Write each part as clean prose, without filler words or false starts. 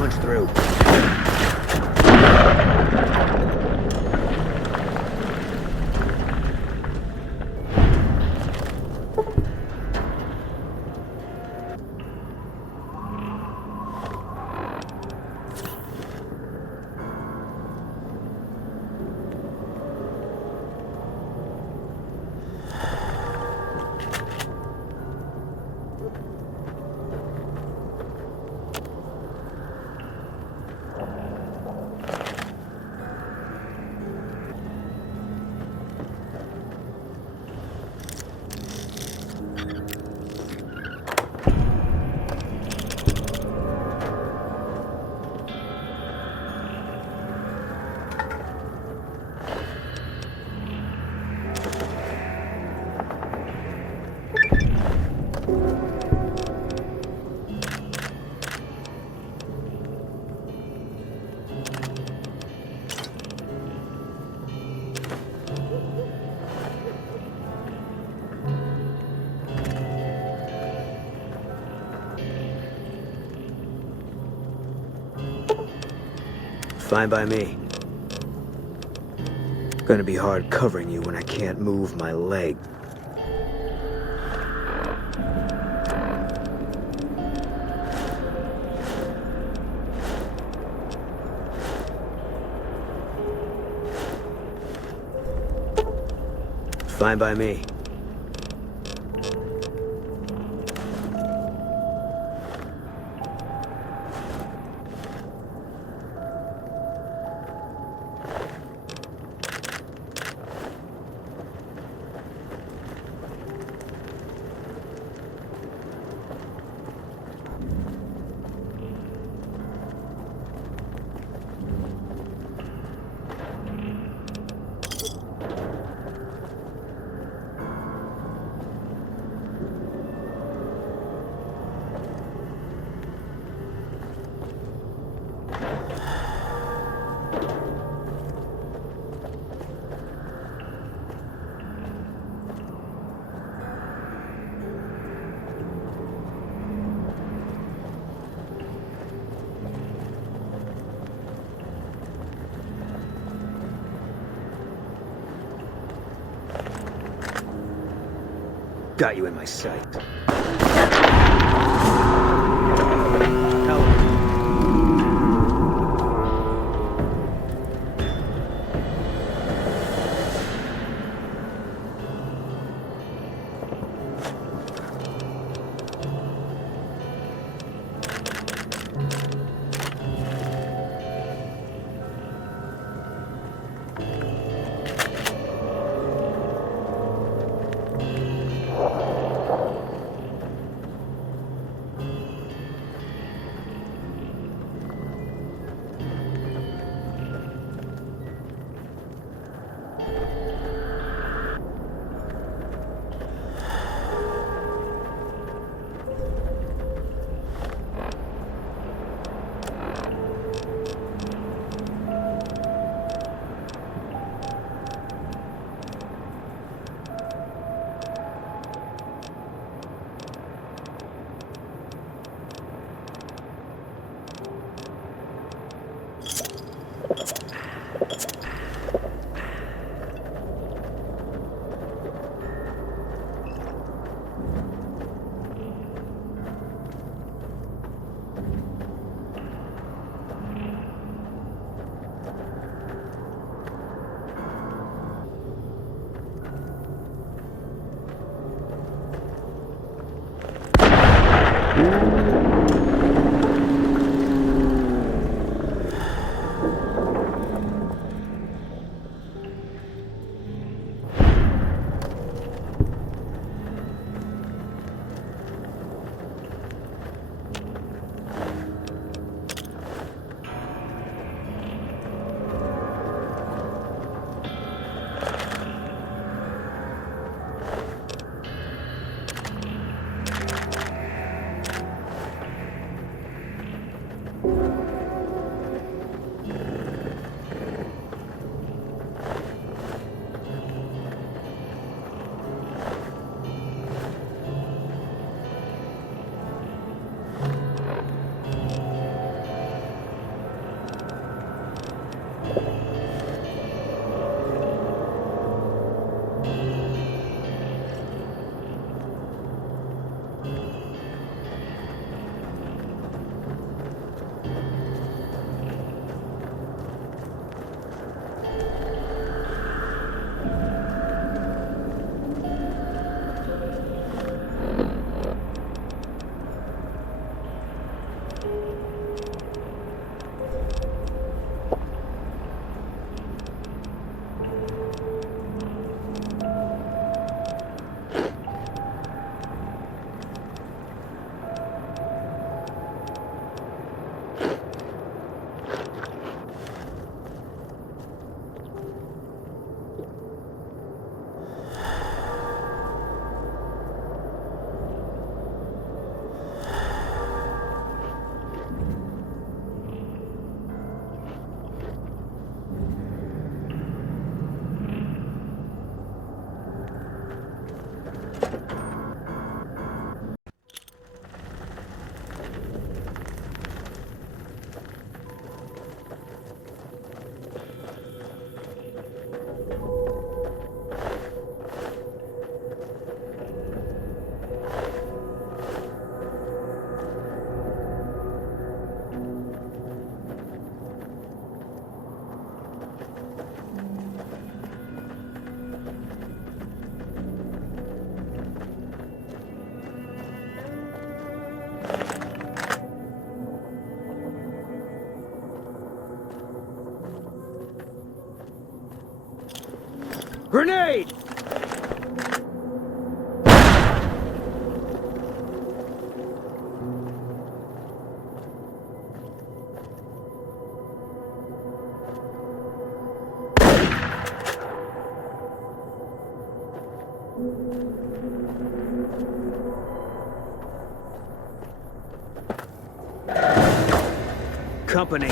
punch through. Fine by me. Gonna be hard covering you when I can't move my leg. Fine by me. Got you in my sight. Grenade! Company.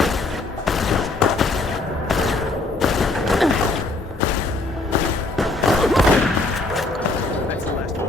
That's the last one.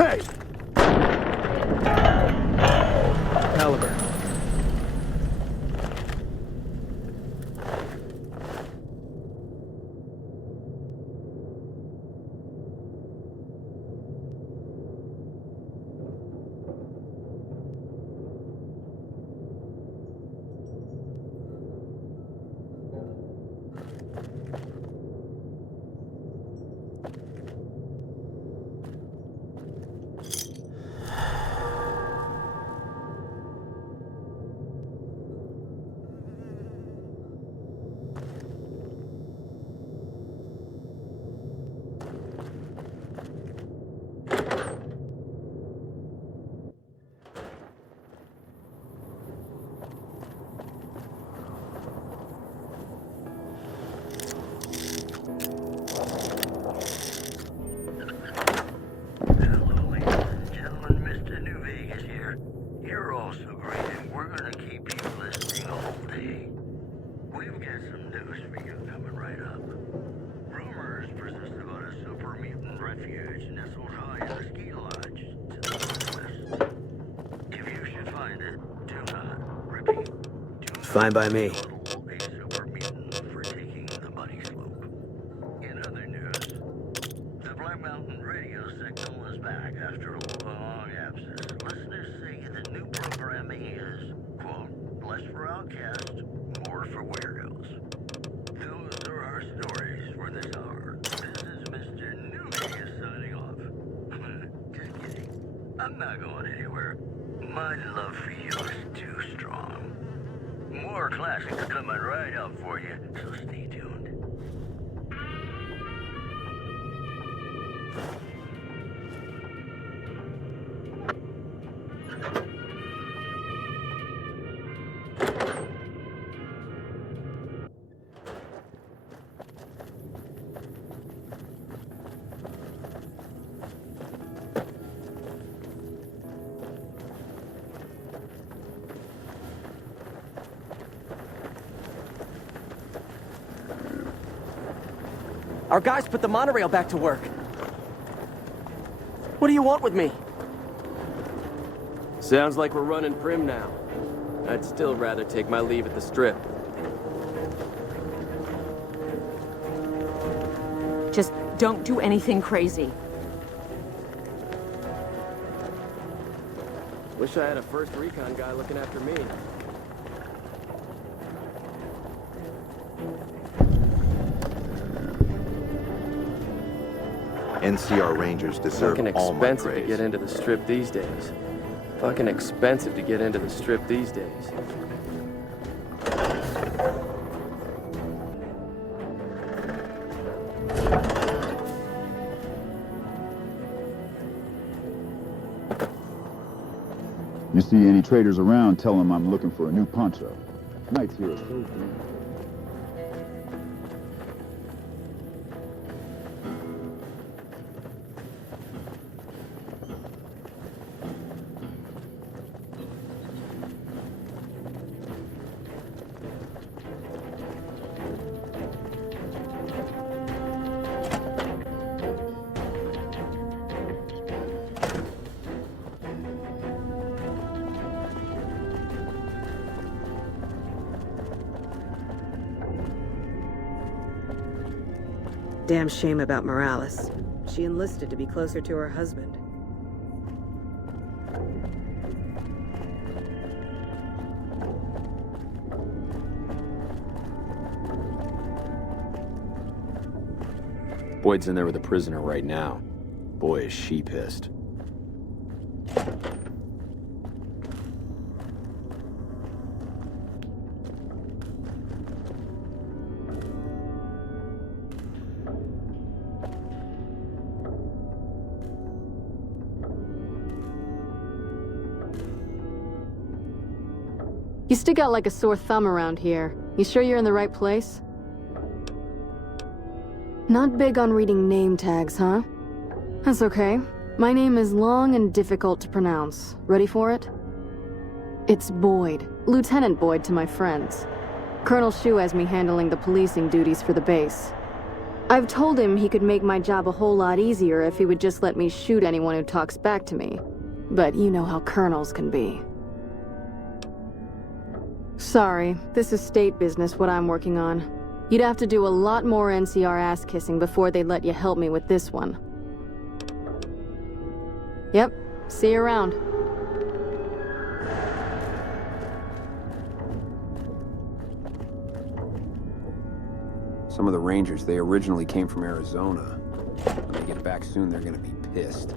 Hey! Caliber. Fine by me. In other news, the Black Mountain radio signal is back after a long absence. Listeners say the new programming is, quote, less for outcasts, more for weirdos. Those are our stories for this hour. This is Mr. New Vegas signing off. Just kidding. I'm not going anywhere. My love for you is too strong. More classics coming right up for you, so stay tuned. Our guys put the monorail back to work. What do you want with me? Sounds like we're running prim now. I'd still rather take my leave at the Strip. Just don't do anything crazy. Wish I had a first recon guy looking after me. NCR Rangers deserve Fucking all my expensive to praise. get into the Strip these days. Fucking expensive to get into the Strip these days. You see any traders around, tell them I'm looking for a new poncho. Nights here are so good. Damn shame about Morales. She enlisted to be closer to her husband. Boyd's in there with a prisoner right now. Boy, is she pissed. You stick out like a sore thumb around here. You sure you're in the right place? Not big on reading name tags, huh? That's okay. My name is long and difficult to pronounce. Ready for it? It's Boyd. Lieutenant Boyd to my friends. Colonel Shu has me handling the policing duties for the base. I've told him he could make my job a whole lot easier if he would just let me shoot anyone who talks back to me. But you know how colonels can be. Sorry, this is state business, what I'm working on. You'd have to do a lot more NCR ass-kissing before they'd let you help me with this one. Yep, see you around. Some of the Rangers, they originally came from Arizona. When they get back soon, they're gonna be pissed.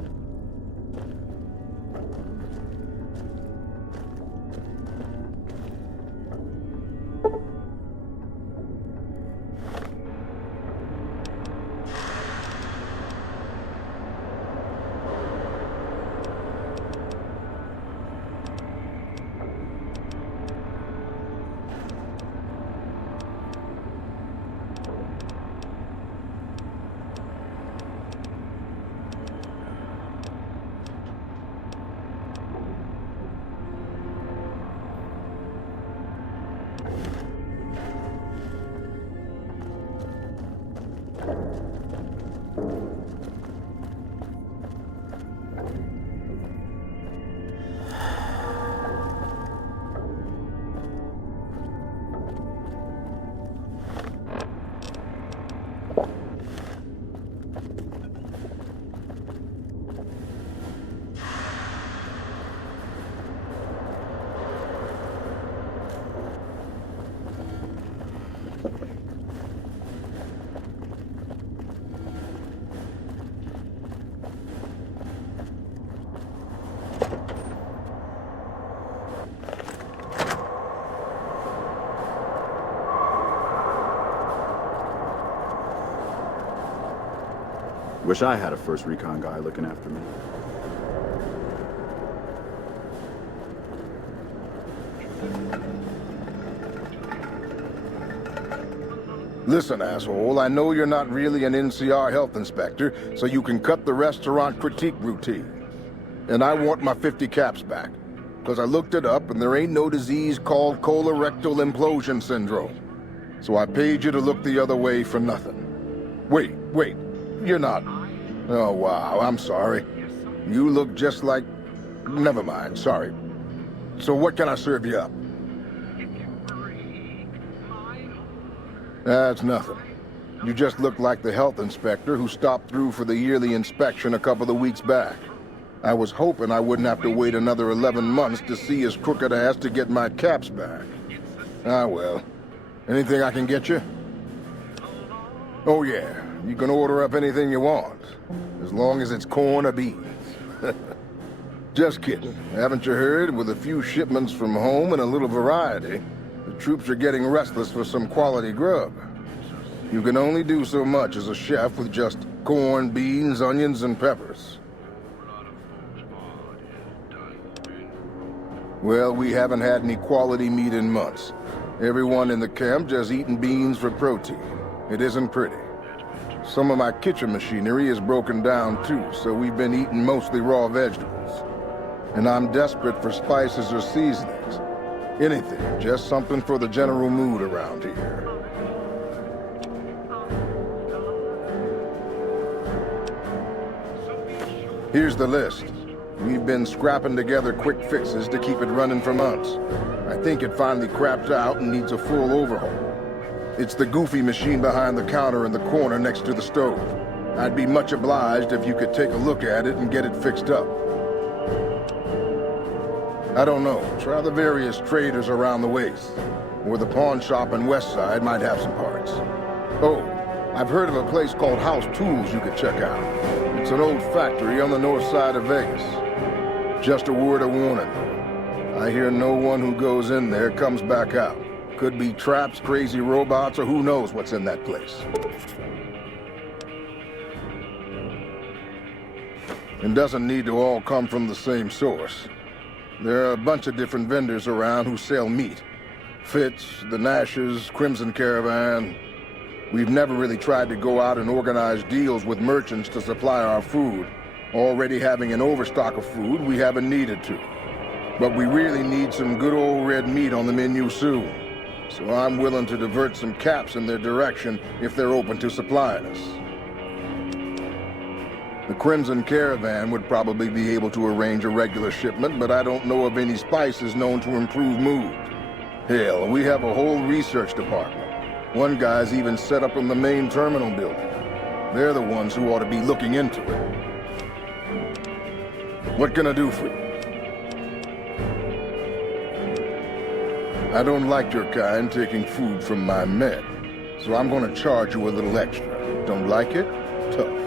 Wish I had a first recon guy looking after me. Listen, asshole, I know you're not really an NCR health inspector, so you can cut the restaurant critique routine. And I want my 50 caps back, because I looked it up and there ain't no disease called colorectal implosion syndrome. So I paid you to look the other way for nothing. Wait. You're not... Oh, wow, I'm sorry. You look just like... Never mind, sorry. So what can I serve you up? That's nothing. You just look like the health inspector who stopped through for the yearly inspection a couple of weeks back. I was hoping I wouldn't have to wait another 11 months to see his crooked ass to get my caps back. Ah, well. Anything I can get you? Oh, yeah. You can order up anything you want. As long as it's corn or beans. Just kidding. Haven't you heard? With a few shipments from home and a little variety, the troops are getting restless for some quality grub. You can only do so much as a chef with just corn, beans, onions, and peppers. Well, we haven't had any quality meat in months. Everyone in the camp just eating beans for protein. It isn't pretty. Some of my kitchen machinery is broken down too, so we've been eating mostly raw vegetables. And I'm desperate for spices or seasonings. Anything, just something for the general mood around here. Here's the list. We've been scrapping together quick fixes to keep it running for months. I think it finally crapped out and needs a full overhaul. It's the goofy machine behind the counter in the corner next to the stove. I'd be much obliged if you could take a look at it and get it fixed up. I don't know. Try the various traders around the waste. Or the pawn shop on West Side might have some parts. Oh, I've heard of a place called House Tools you could check out. It's an old factory on the north side of Vegas. Just a word of warning. I hear no one who goes in there comes back out. Could be traps, crazy robots, or who knows what's in that place. It doesn't need to all come from the same source. There are a bunch of different vendors around who sell meat. Fitz, the Nashes, Crimson Caravan. We've never really tried to go out and organize deals with merchants to supply our food. Already having an overstock of food, we haven't needed to. But we really need some good old red meat on the menu soon. So I'm willing to divert some caps in their direction if they're open to supplying us. The Crimson Caravan would probably be able to arrange a regular shipment, but I don't know of any spices known to improve mood. Hell, we have a whole research department. One guy's even set up in the main terminal building. They're the ones who ought to be looking into it. What can I do for you? I don't like your kind taking food from my men, so I'm gonna charge you a little extra. Don't like it? Tough.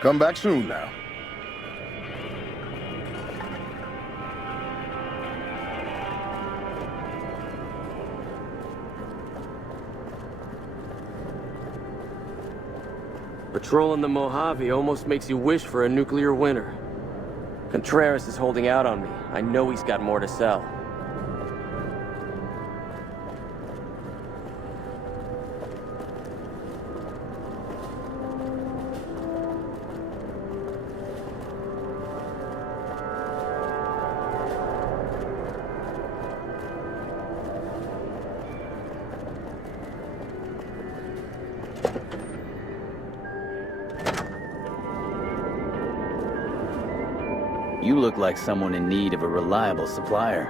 Come back soon now. Patrolling the Mojave almost makes you wish for a nuclear winter. Contreras is holding out on me. I know he's got more to sell. You look like someone in need of a reliable supplier.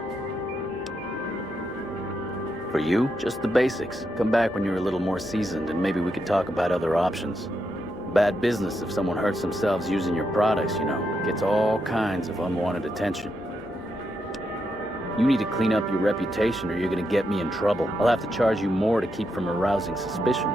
For you? Just the basics. Come back when you're a little more seasoned and maybe we could talk about other options. Bad business if someone hurts themselves using your products, you know. Gets all kinds of unwanted attention. You need to clean up your reputation or you're gonna get me in trouble. I'll have to charge you more to keep from arousing suspicion.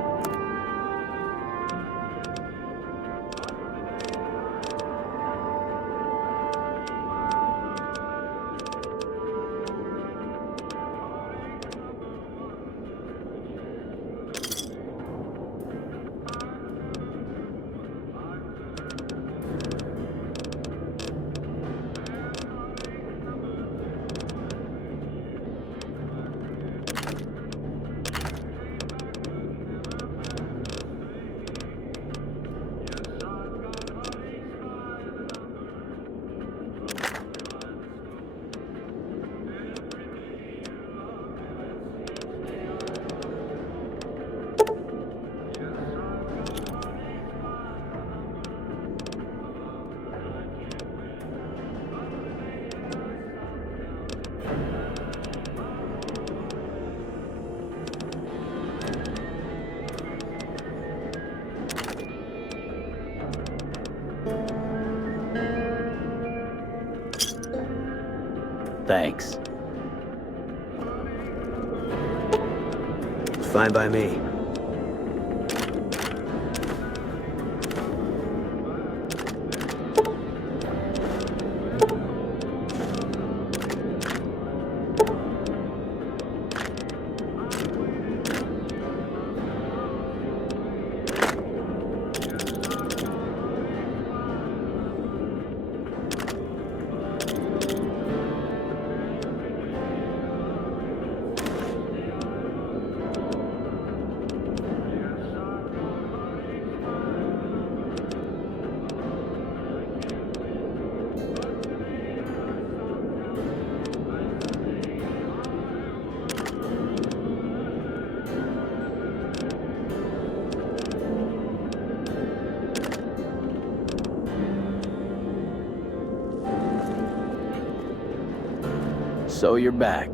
Thanks. Fine by me. So you're back.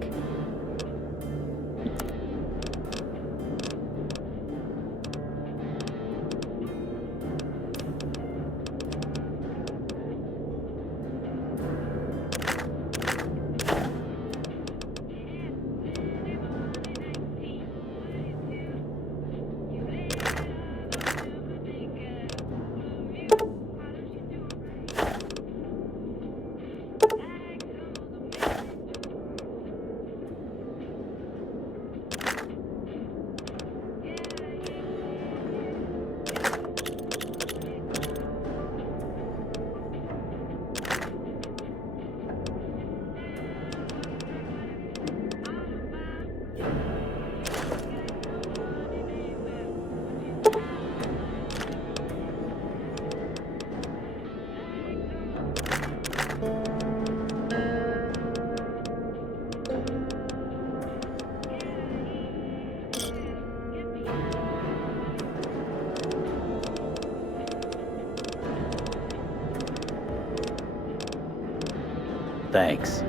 Thanks.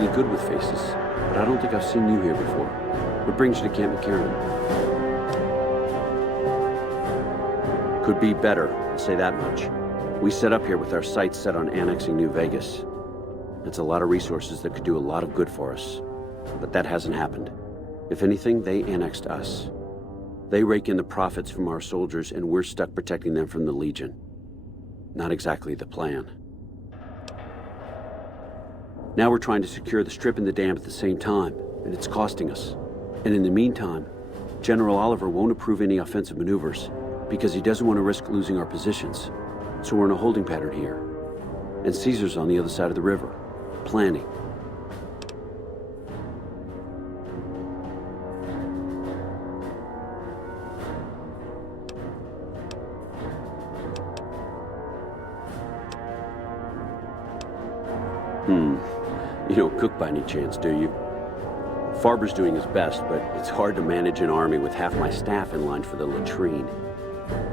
usually good with faces, but I don't think I've seen you here before. What brings you to Camp McCarran? Could be better, I'll say that much. We set up here with our sights set on annexing New Vegas. That's a lot of resources that could do a lot of good for us. But that hasn't happened. If anything, they annexed us. They rake in the profits from our soldiers, and we're stuck protecting them from the Legion. Not exactly the plan. Now we're trying to secure the Strip and the dam at the same time, and it's costing us. And in the meantime, General Oliver won't approve any offensive maneuvers because he doesn't want to risk losing our positions. So we're in a holding pattern here. And Caesar's on the other side of the river, planning. You don't cook by any chance, do you? Farber's doing his best, but it's hard to manage an army with half my staff in line for the latrine.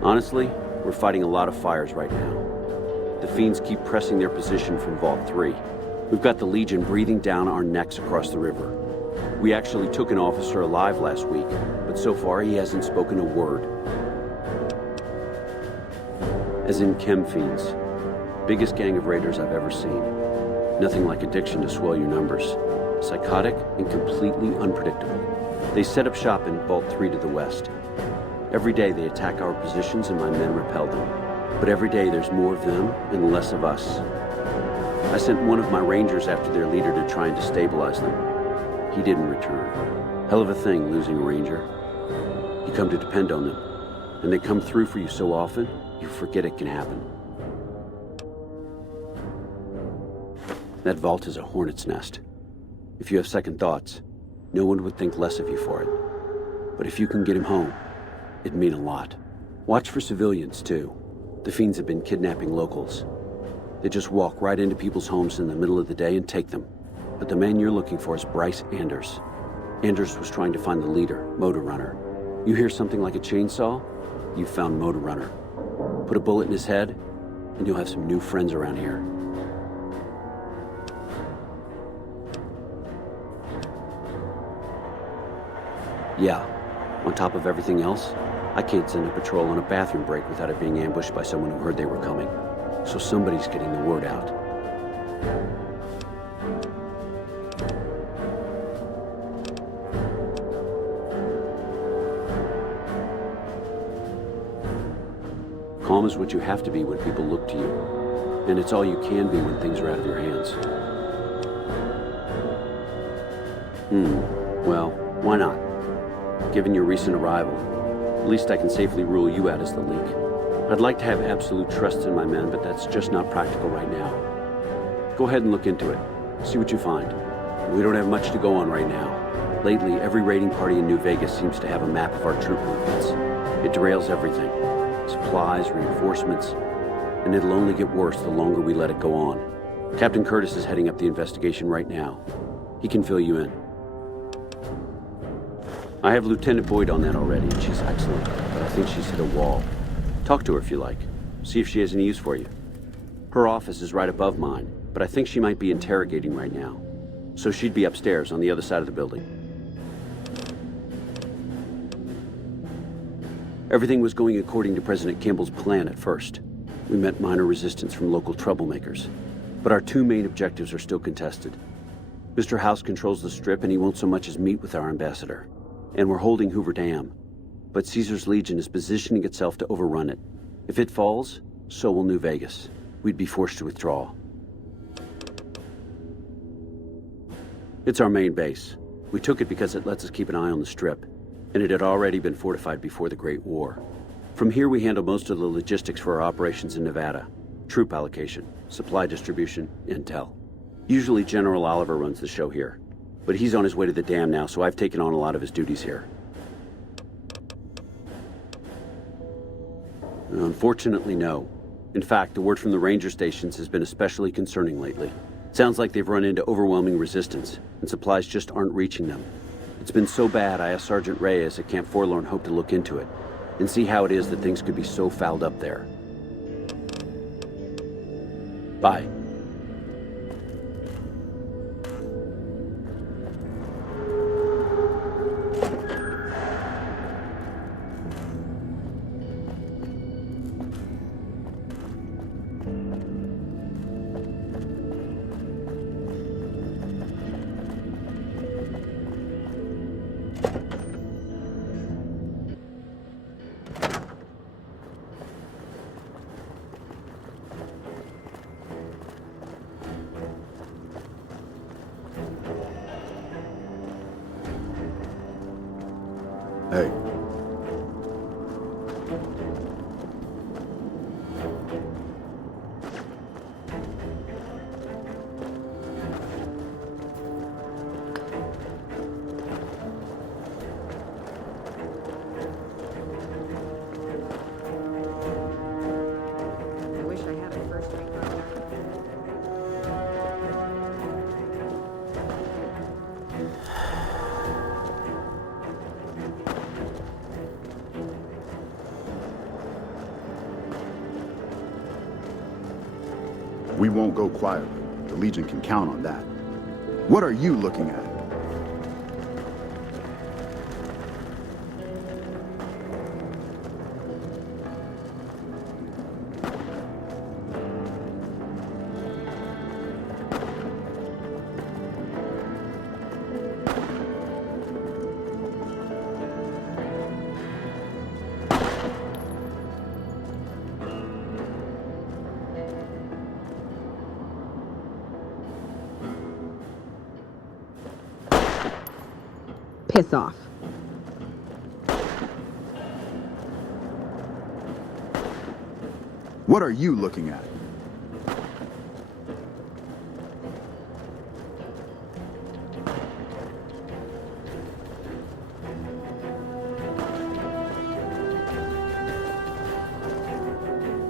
Honestly, we're fighting a lot of fires right now. The fiends keep pressing their position from Vault 3. We've got the Legion breathing down our necks across the river. We actually took an officer alive last week, but so far he hasn't spoken a word. As in chem fiends. Biggest gang of raiders I've ever seen. Nothing like addiction to swell your numbers. Psychotic and completely unpredictable. They set up shop in Vault 3 to the west. Every day they attack our positions and my men repel them. But every day there's more of them and less of us. I sent one of my rangers after their leader to try and destabilize them. He didn't return. Hell of a thing, losing a ranger. You come to depend on them. And they come through for you so often, you forget it can happen. That vault is a hornet's nest. If you have second thoughts, no one would think less of you for it. But if you can get him home, it'd mean a lot. Watch for civilians, too. The fiends have been kidnapping locals. They just walk right into people's homes in the middle of the day and take them. But the man you're looking for is Bryce Anders. Anders was trying to find the leader, Motor Runner. You hear something like a chainsaw? You've found Motor Runner. Put a bullet in his head, and you'll have some new friends around here. Yeah, on top of everything else, I can't send a patrol on a bathroom break without it being ambushed by someone who heard they were coming. So somebody's getting the word out. Calm is what you have to be when people look to you. And it's all you can be when things are out of your hands. Well, why not? Given your recent arrival, at least I can safely rule you out as the leak. I'd like to have absolute trust in my men, but that's just not practical right now. Go ahead and look into it. See what you find. We don't have much to go on right now. Lately, every raiding party in New Vegas seems to have a map of our troop movements. It derails everything. Supplies, reinforcements, and it'll only get worse the longer we let it go on. Captain Curtis is heading up the investigation right now. He can fill you in. I have Lieutenant Boyd on that already, and she's excellent, but I think she's hit a wall. Talk to her if you like. See if she has any use for you. Her office is right above mine, but I think she might be interrogating right now. So she'd be upstairs on the other side of the building. Everything was going according to President Kimball's plan at first. We met minor resistance from local troublemakers, but our two main objectives are still contested. Mr. House controls the Strip, and he won't so much as meet with our ambassador. And we're holding Hoover Dam. But Caesar's Legion is positioning itself to overrun it. If it falls, so will New Vegas. We'd be forced to withdraw. It's our main base. We took it because it lets us keep an eye on the Strip, and it had already been fortified before the Great War. From here we handle most of the logistics for our operations in Nevada. Troop allocation, supply distribution, intel. Usually General Oliver runs the show here. But he's on his way to the dam now, so I've taken on a lot of his duties here. Unfortunately, no. In fact, the word from the ranger stations has been especially concerning lately. Sounds like they've run into overwhelming resistance, and supplies just aren't reaching them. It's been so bad, I asked Sergeant Reyes at Camp Forlorn Hope to look into it, and see how it is that things could be so fouled up there. Bye. Hey. I wish I had a first-rate contact. We won't go quietly. The Legion can count on that. What are you looking at? Piss off. What are you looking at?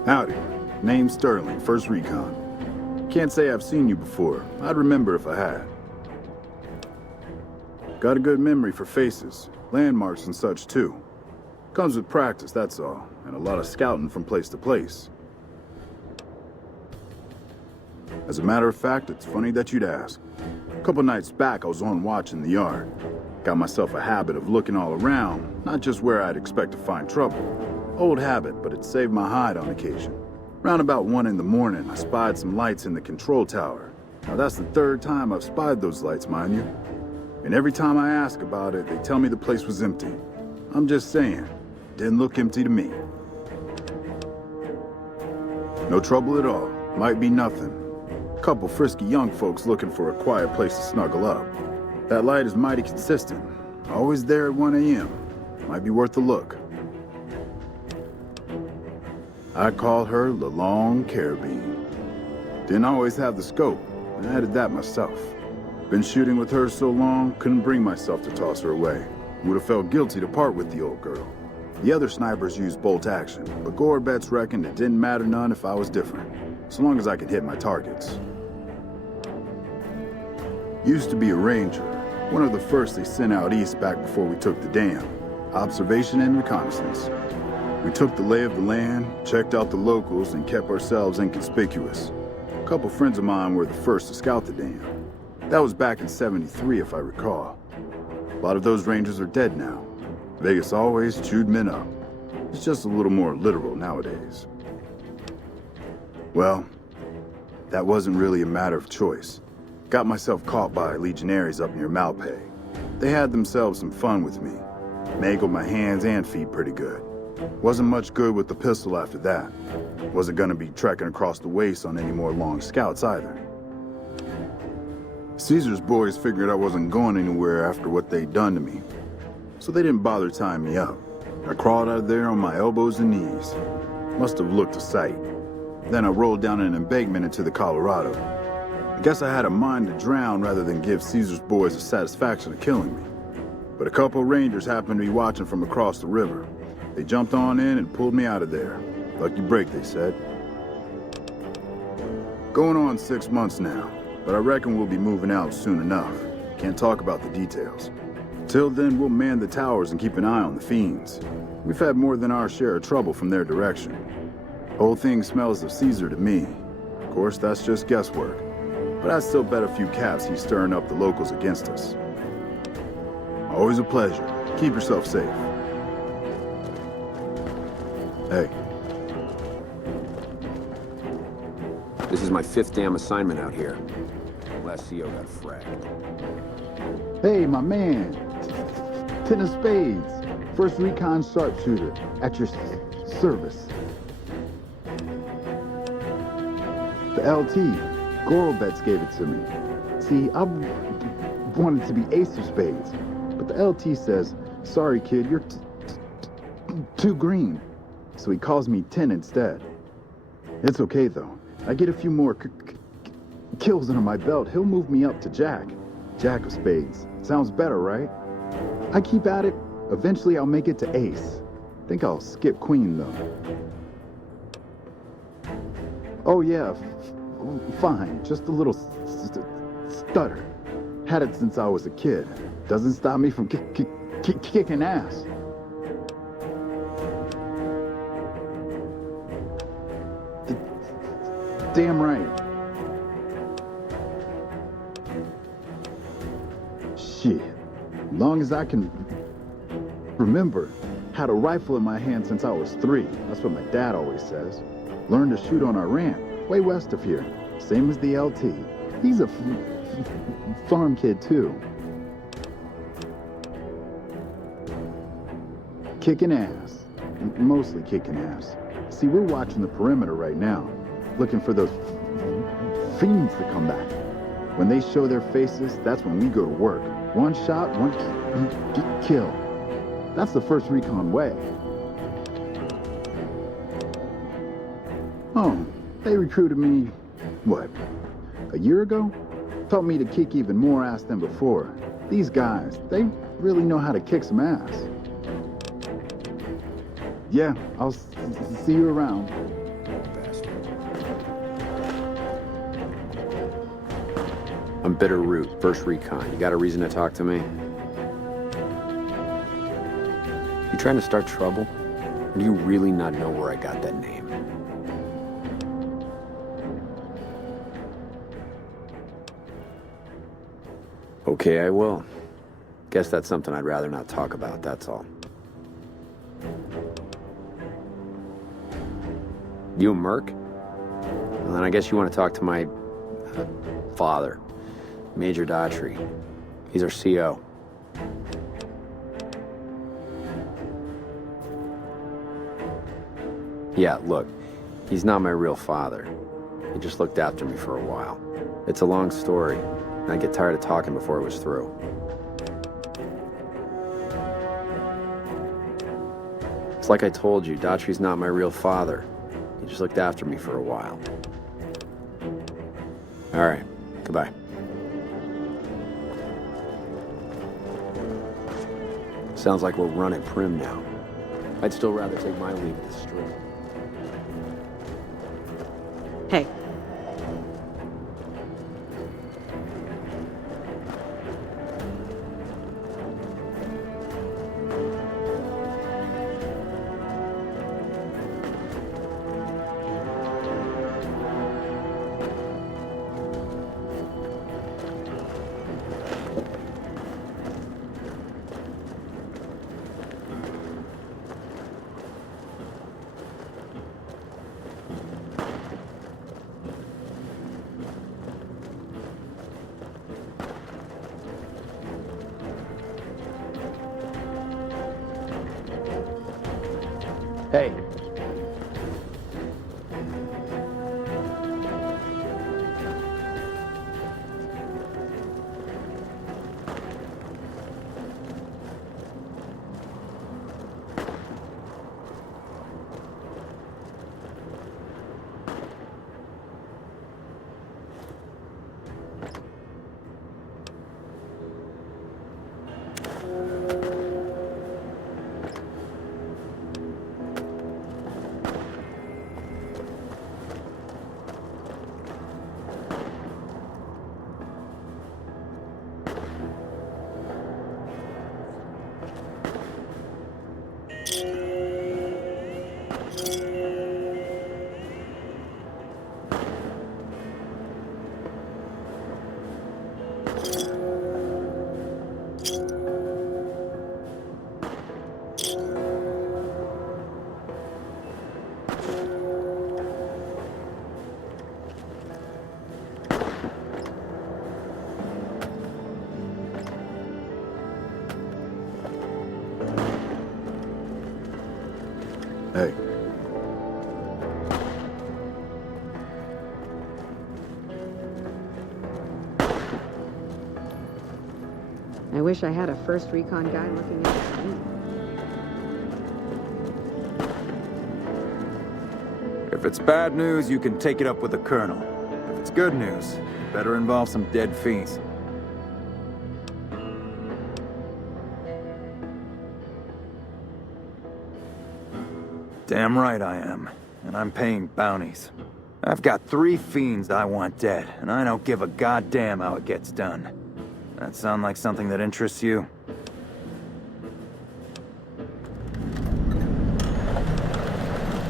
Howdy. Name's Sterling, First Recon. Can't say I've seen you before. I'd remember if I had. Got a good memory for faces, landmarks and such too. Comes with practice, that's all, and a lot of scouting from place to place. As a matter of fact, it's funny that you'd ask. A couple nights back, I was on watch in the yard. Got myself a habit of looking all around, not just where I'd expect to find trouble. Old habit, but it saved my hide on occasion. Round about 1 in the morning, I spied some lights in the control tower. Now that's the 3rd time I've spied those lights, mind you. And every time I ask about it, they tell me the place was empty. I'm just saying, didn't look empty to me. No trouble at all. Might be nothing. Couple frisky young folks looking for a quiet place to snuggle up. That light is mighty consistent. Always there at 1 a.m. Might be worth a look. I call her the Long Carabine. Didn't always have the scope. I added that myself. Been shooting with her so long, couldn't bring myself to toss her away. Would have felt guilty to part with the old girl. The other snipers used bolt action, but Gorbets reckoned it didn't matter none if I was different, so long as I could hit my targets. Used to be a ranger, one of the first they sent out east back before we took the dam. Observation and reconnaissance. We took the lay of the land, checked out the locals, and kept ourselves inconspicuous. A couple friends of mine were the first to scout the dam. That was back in '73, if I recall. A lot of those rangers are dead now. Vegas always chewed men up. It's just a little more literal nowadays. Well, that wasn't really a matter of choice. Got myself caught by legionaries up near Malpay. They had themselves some fun with me. Mangled my hands and feet pretty good. Wasn't much good with the pistol after that. Wasn't gonna be trekking across the waste on any more long scouts either. Caesar's boys figured I wasn't going anywhere after what they'd done to me, so they didn't bother tying me up. I crawled out of there on my elbows and knees. Must have looked a sight. Then I rolled down an embankment into the Colorado. I guess I had a mind to drown rather than give Caesar's boys the satisfaction of killing me. But a couple rangers happened to be watching from across the river. They jumped on in and pulled me out of there. Lucky break, they said. Going on 6 months now. But I reckon we'll be moving out soon enough. Can't talk about the details. Till then, we'll man the towers and keep an eye on the fiends. We've had more than our share of trouble from their direction. Whole thing smells of Caesar to me. Of course, that's just guesswork. But I'd still bet a few caps he's stirring up the locals against us. Always a pleasure. Keep yourself safe. Hey. This is my 5th damn assignment out here. Last CO got fragged. Hey, my man. 10 of spades. First Recon sharpshooter. At your service. The LT. Gorbets gave it to me. See, I wanted to be ace of spades. But the LT says Sorry, kid, you're too green. So he calls me Tin instead. It's okay, though. I get a few more kills under my belt. He'll move me up to Jack. Jack of Spades. Sounds better, right? I keep at it. Eventually, I'll make it to Ace. Think I'll skip Queen, though. Oh, yeah. Fine. Just a little stutter. Had it since I was a kid. Doesn't stop me from kicking ass. Damn right. Shit. Long as I can remember, had a rifle in my hand since I was 3. That's what my dad always says. Learned to shoot on our ranch, way west of here. Same as the LT. He's a farm kid, too. Kicking ass. Mostly kicking ass. See, we're watching the perimeter right now, looking for those fiends to come back. When they show their faces, that's when we go to work. One shot, one kill. That's the first recon way. Oh, they recruited me, what, a year ago? Taught me to kick even more ass than before. These guys, they really know how to kick some ass. Yeah, I'll see you around. I'm Bitter Root, first recon. You got a reason to talk to me? You trying to start trouble? Or do you really not know where I got that name? Okay, I will. Guess that's something I'd rather not talk about, that's all. You a merc? Well, then I guess you want to talk to my father, Major Daughtry. He's our CO. Yeah, look, he's not my real father. He just looked after me for a while. It's a long story, and I get tired of talking before it was through. It's like I told you, Daughtry's not my real father. He just looked after me for a while. All right, goodbye. Sounds like we're running prim now. I'd still rather take my leave at the strip. Hey. Hey. Hey. I wish I had a first recon guy looking out for me. If it's bad news, you can take it up with the Colonel. If it's good news, it better involve some dead fiends. Damn right I am. And I'm paying bounties. I've got 3 fiends I want dead, and I don't give a goddamn how it gets done. That sound like something that interests you?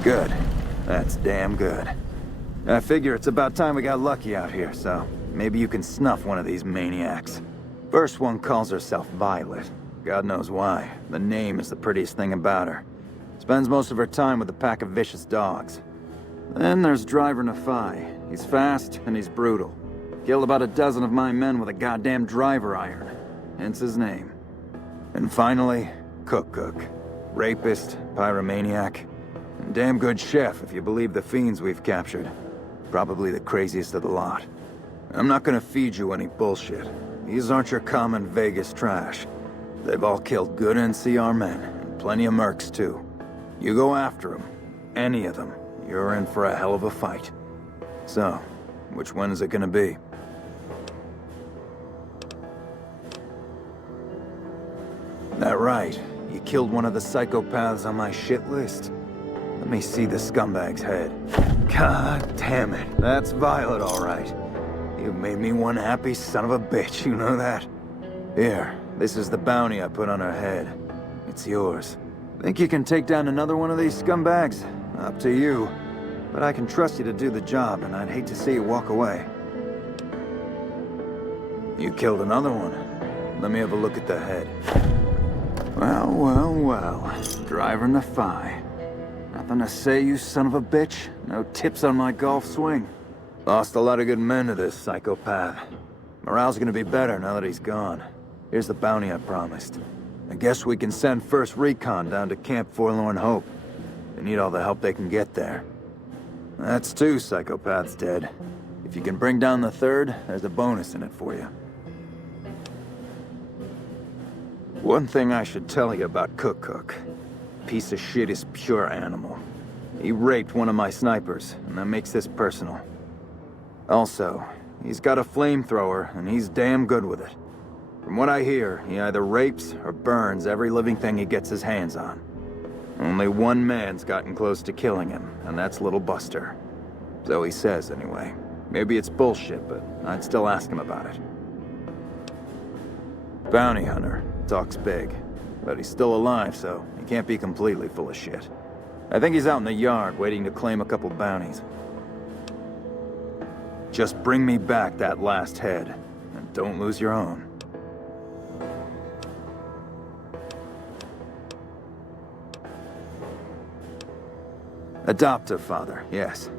Good. That's damn good. I figure it's about time we got lucky out here, so maybe you can snuff one of these maniacs. First one calls herself Violet. God knows why. The name is the prettiest thing about her. Spends most of her time with a pack of vicious dogs. Then there's Driver Nafai. He's fast and he's brutal. Killed about a dozen of my men with a goddamn driver iron. Hence his name. And finally, Cook. Rapist, pyromaniac, and damn good chef if you believe the fiends we've captured. Probably the craziest of the lot. I'm not gonna feed you any bullshit. These aren't your common Vegas trash. They've all killed good NCR men, and plenty of mercs too. You go after them, any of them, you're in for a hell of a fight. So, which one is it gonna be? That right, you killed one of the psychopaths on my shit list. Let me see the scumbag's head. God damn it, that's Violet all right. You made me one happy son of a bitch, you know that? Here, this is the bounty I put on her head. It's yours. Think you can take down another one of these scumbags? Up to you. But I can trust you to do the job, and I'd hate to see you walk away. You killed another one. Let me have a look at the head. Well. Driver Nafai. Nothing to say, you son of a bitch? No tips on my golf swing? Lost a lot of good men to this psychopath. Morale's gonna be better now that he's gone. Here's the bounty I promised. I guess we can send first recon down to Camp Forlorn Hope. They need all the help they can get there. That's 2 psychopaths dead. If you can bring down the 3rd, there's a bonus in it for you. One thing I should tell you about Cook. Piece of shit is pure animal. He raped one of my snipers, and that makes this personal. Also, he's got a flamethrower, and he's damn good with it. From what I hear, he either rapes or burns every living thing he gets his hands on. Only one man's gotten close to killing him, and that's Little Buster. So he says, anyway. Maybe it's bullshit, but I'd still ask him about it. Bounty hunter. Talks big. But he's still alive, so he can't be completely full of shit. I think he's out in the yard, waiting to claim a couple bounties. Just bring me back that last head, and don't lose your own. Adoptive father, yes.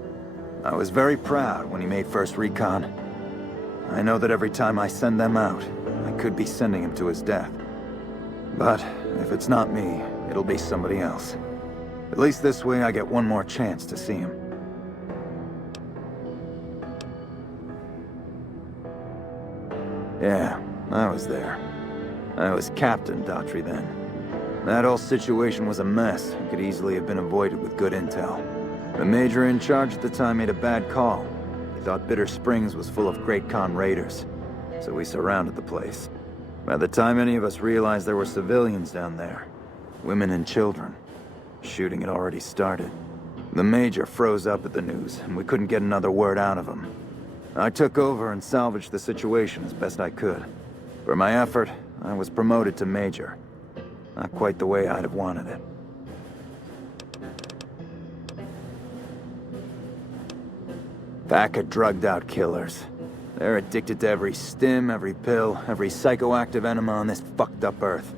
I was very proud when he made first recon. I know that every time I send them out, I could be sending him to his death. But if it's not me, it'll be somebody else. At least this way I get one more chance to see him. Yeah, I was there. I was Captain Daughtry then. That whole situation was a mess and could easily have been avoided with good intel. The major in charge at the time made a bad call. He thought Bitter Springs was full of Great Khan raiders, so we surrounded the place. By the time any of us realized there were civilians down there, women and children, shooting had already started. The major froze up at the news, and we couldn't get another word out of him. I took over and salvaged the situation as best I could. For my effort, I was promoted to major. Not quite the way I'd have wanted it. Pack of drugged-out killers. They're addicted to every stim, every pill, every psychoactive enema on this fucked up earth.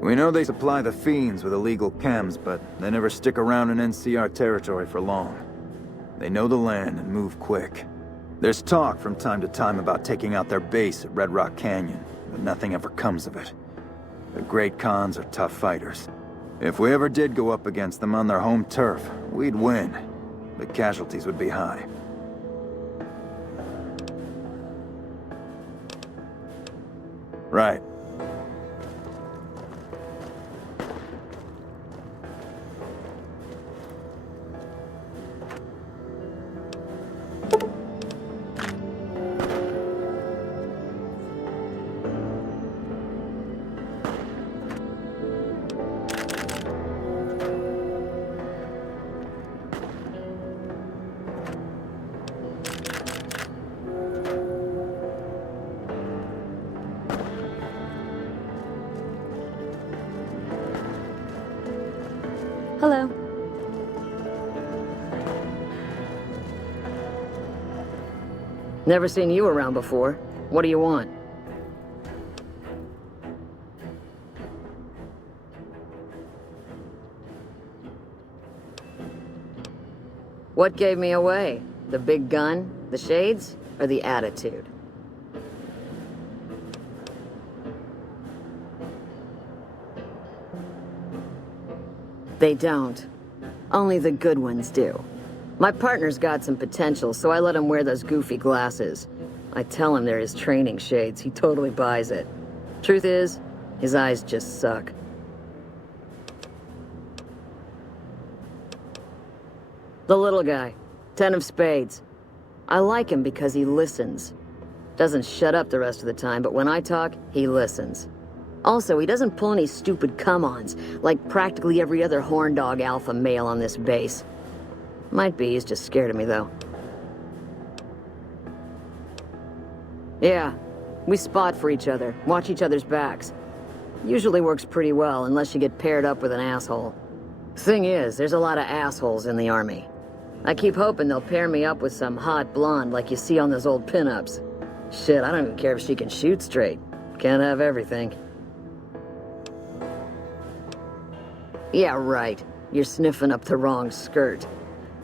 We know they supply the fiends with illegal chems, but they never stick around in NCR territory for long. They know the land and move quick. There's talk from time to time about taking out their base at Red Rock Canyon, but nothing ever comes of it. The Great Khans are tough fighters. If we ever did go up against them on their home turf, we'd win. The casualties would be high. Right. Hello. Never seen you around before. What do you want? What gave me away? The big gun, the shades, or the attitude? They don't. Only the good ones do. My partner's got some potential, so I let him wear those goofy glasses. I tell him they're his training shades. He totally buys it. Truth is, his eyes just suck. The little guy. 10 of spades. I like him because he listens. Doesn't shut up the rest of the time, but when I talk, he listens. Also, he doesn't pull any stupid come-ons, like practically every other horn dog alpha male on this base. Might be he's just scared of me, though. Yeah, we spot for each other, watch each other's backs. Usually works pretty well, unless you get paired up with an asshole. Thing is, there's a lot of assholes in the army. I keep hoping they'll pair me up with some hot blonde like you see on those old pinups. Shit, I don't even care if she can shoot straight. Can't have everything. Yeah, right. You're sniffing up the wrong skirt.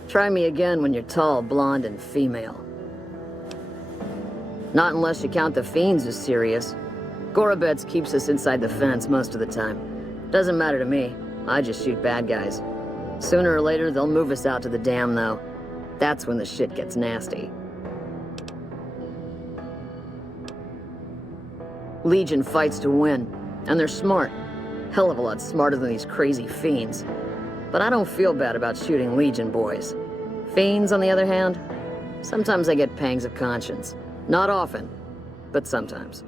Try me again when you're tall, blonde, and female. Not unless you count the fiends as serious. Gorobets keeps us inside the fence most of the time. Doesn't matter to me. I just shoot bad guys. Sooner or later, they'll move us out to the dam, though. That's when the shit gets nasty. Legion fights to win, and they're smart. Hell of a lot smarter than these crazy fiends. But I don't feel bad about shooting Legion boys. Fiends, on the other hand, sometimes I get pangs of conscience. Not often, but sometimes.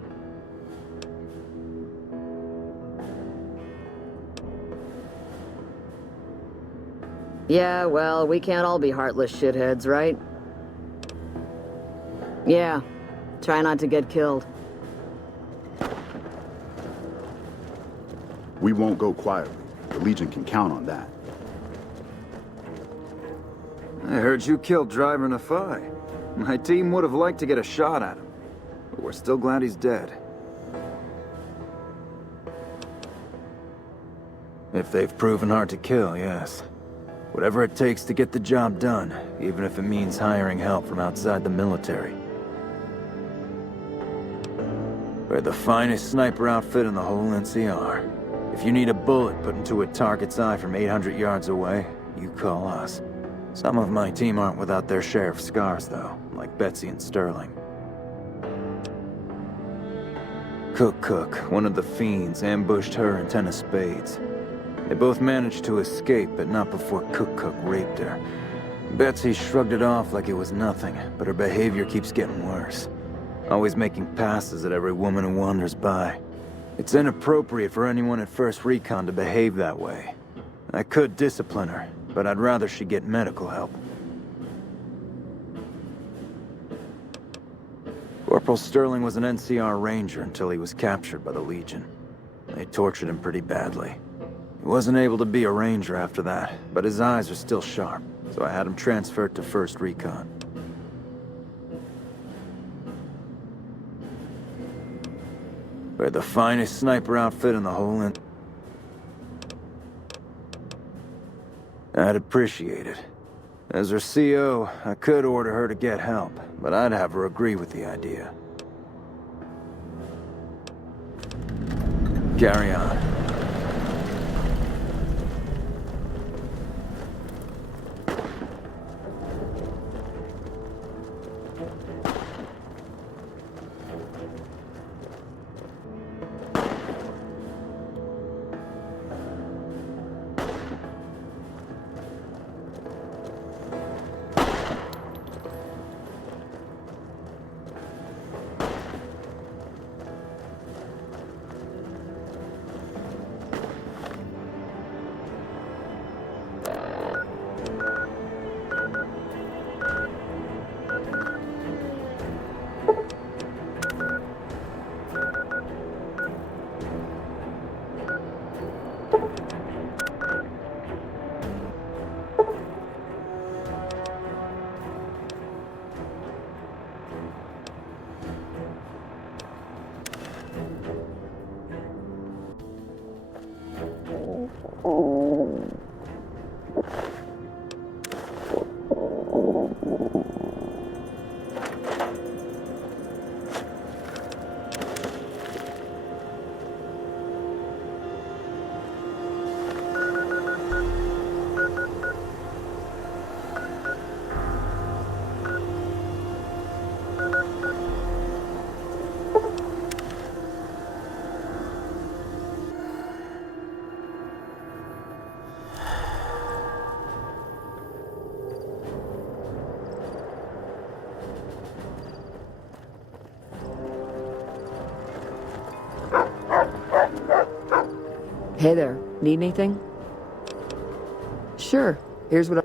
Yeah, well, we can't all be heartless shitheads, right? Yeah, try not to get killed. We won't go quietly. The Legion can count on that. I heard you killed Driver Nafai. My team would have liked to get a shot at him, but we're still glad he's dead. If they've proven hard to kill, yes. Whatever it takes to get the job done, even if it means hiring help from outside the military. We're the finest sniper outfit in the whole NCR. If you need a bullet put into a target's eye from 800 yards away, you call us. Some of my team aren't without their share of scars, though, like Betsy and Sterling. Cook, one of the fiends, ambushed her and 10 of spades. They both managed to escape, but not before Cook raped her. Betsy shrugged it off like it was nothing, but her behavior keeps getting worse. Always making passes at every woman who wanders by. It's inappropriate for anyone at First Recon to behave that way. I could discipline her, but I'd rather she get medical help. Corporal Sterling was an NCR Ranger until he was captured by the Legion. They tortured him pretty badly. He wasn't able to be a Ranger after that, but his eyes are still sharp, so I had him transferred to First Recon. We're the finest sniper outfit in the whole I'd appreciate it. As her CO, I could order her to get help, but I'd have her agree with the idea. Carry on. Hey there, need anything? Sure, here's what I...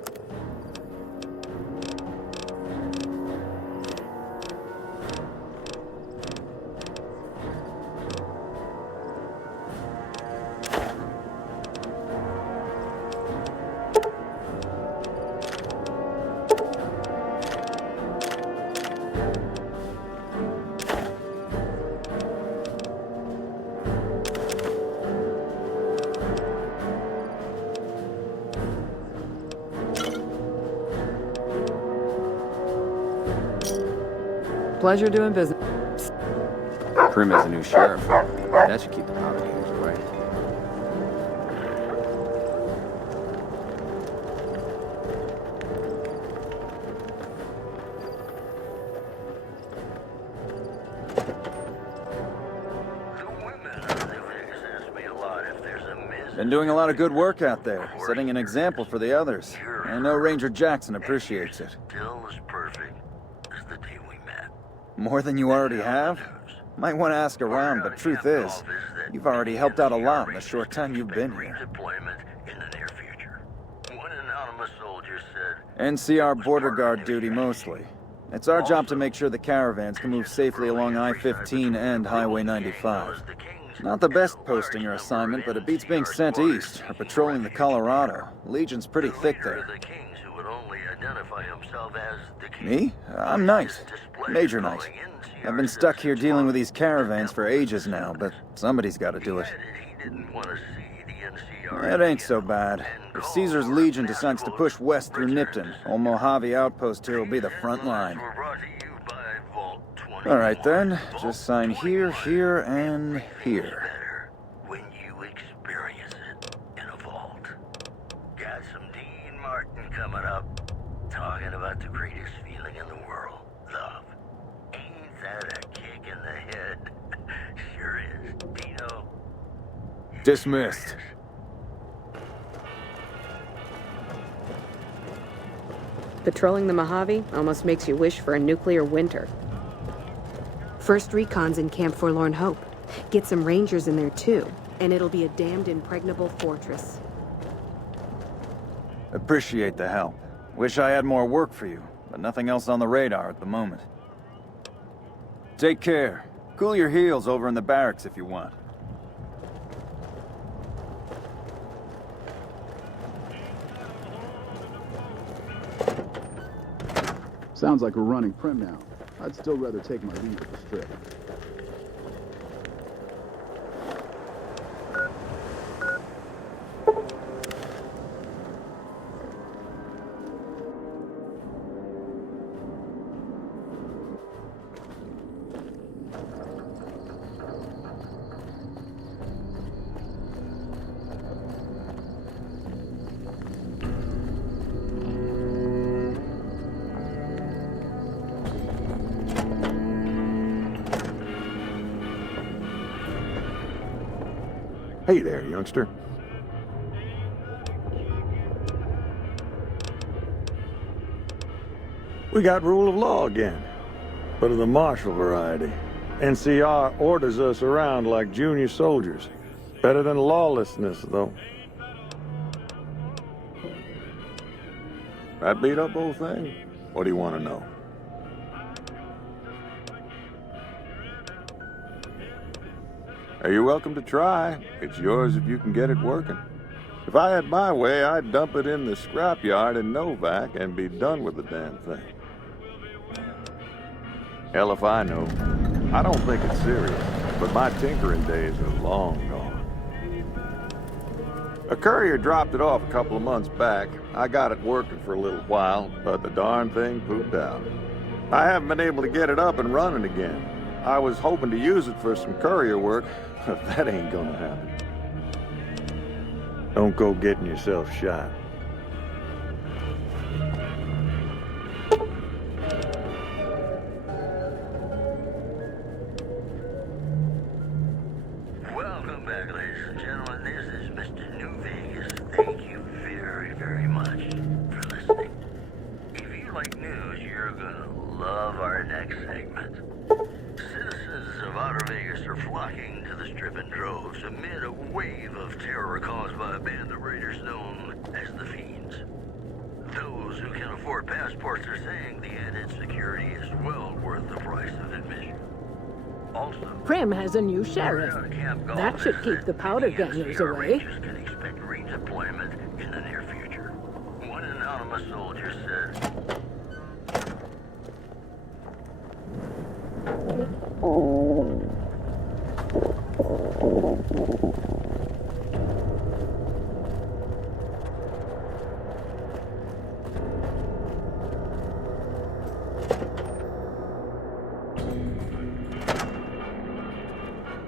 Pleasure doing business. Prim is the new sheriff. That should keep the powder dealers away. Been doing a lot of good work out there, setting an example for the others. I know Ranger Jackson appreciates it. Still as perfect as the day we met. More than you already have? Might want to ask around, but truth is, you've already helped out a lot in the short time you've been here. Deployment in the near future. One anonymous soldier said, NCR border guard duty mostly. It's our job to make sure the caravans can move safely along I-15 and Highway 95. Not the best posting or assignment, but it beats being sent east or patrolling the Colorado. Legion's pretty thick there. Me? I'm nice. Major nice. I've been stuck here dealing with these caravans for ages now, but somebody's got to do it. It ain't so bad. If Caesar's Legion decides to push west through Nipton, old Mojave Outpost here will be the front line. All right then, just sign here, here, and here. when you experience it in a vault. Got some Dean Martin coming up, talking about the greatest feeling in the world, love. Ain't that a kick in the head? Sure is, Dino. Dismissed. Patrolling the Mojave almost makes you wish for a nuclear winter. First recon's in Camp Forlorn Hope. Get some rangers in there too, and it'll be a damned impregnable fortress. Appreciate the help. Wish I had more work for you, but nothing else on the radar at the moment. Take care. Cool your heels over in the barracks if you want. Sounds like we're running Prim now. I'd still rather take my leave at the strip. Hey there, youngster. We got rule of law again, but of the martial variety. NCR orders us around like junior soldiers. Better than lawlessness, though. That beat up old thing? What do you want to know? Hey, you're welcome to try. It's yours if you can get it working. If I had my way, I'd dump it in the scrapyard in Novak and be done with the damn thing. Hell if I know. I don't think it's serious, but my tinkering days are long gone. A courier dropped it off a couple of months back. I got it working for a little while, but the darn thing pooped out. I haven't been able to get it up and running again. I was hoping to use it for some courier work, but that ain't gonna happen. Don't go getting yourself shot. Welcome back, ladies and gentlemen. This is Mr. New Vegas. Thank you very, very much for listening. If you like news, you're gonna love our next segment. Citizen Citizens of Outer Vegas are flocking to the Strip in droves amid a wave of terror caused by a band of raiders known as the Fiends. Those who can afford passports are saying the added security is well worth the price of admission. Also, Prim has a new sheriff. That should keep the powder gangers NCR away. Rangers can expect redeployment in the near future. One anonymous soldier said,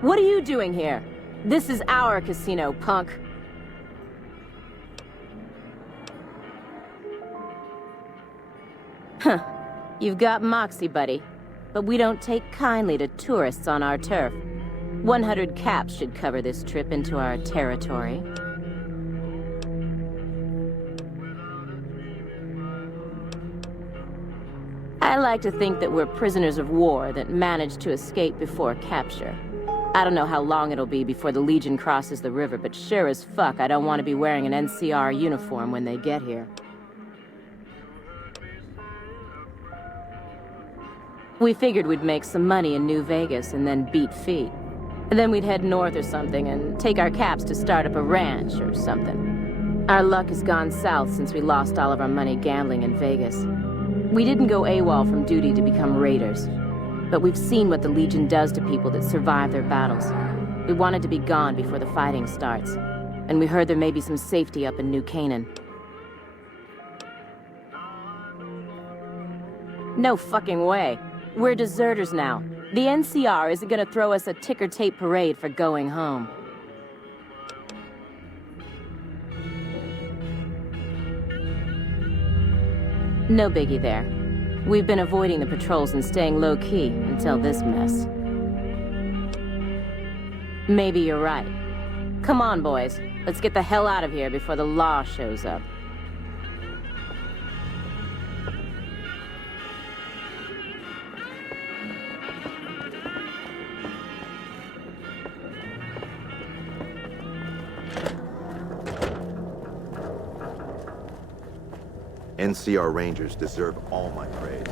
What are you doing here? This is our casino, punk. Huh. You've got moxie, buddy. But we don't take kindly to tourists on our turf. 100 caps should cover this trip into our territory. I like to think that we're prisoners of war that managed to escape before capture. I don't know how long it'll be before the Legion crosses the river, but sure as fuck I don't want to be wearing an NCR uniform when they get here. We figured we'd make some money in New Vegas and then beat feet. And then we'd head north or something and take our caps to start up a ranch or something. Our luck has gone south since we lost all of our money gambling in Vegas. We didn't go AWOL from duty to become raiders. But we've seen what the Legion does to people that survive their battles. We wanted to be gone before the fighting starts. And we heard there may be some safety up in New Canaan. No fucking way. We're deserters now. The NCR isn't gonna throw us a ticker tape parade for going home. No biggie there. We've been avoiding the patrols and staying low-key until this mess. Maybe you're right. Come on, boys. Let's get the hell out of here before the law shows up. NCR Rangers deserve all my praise.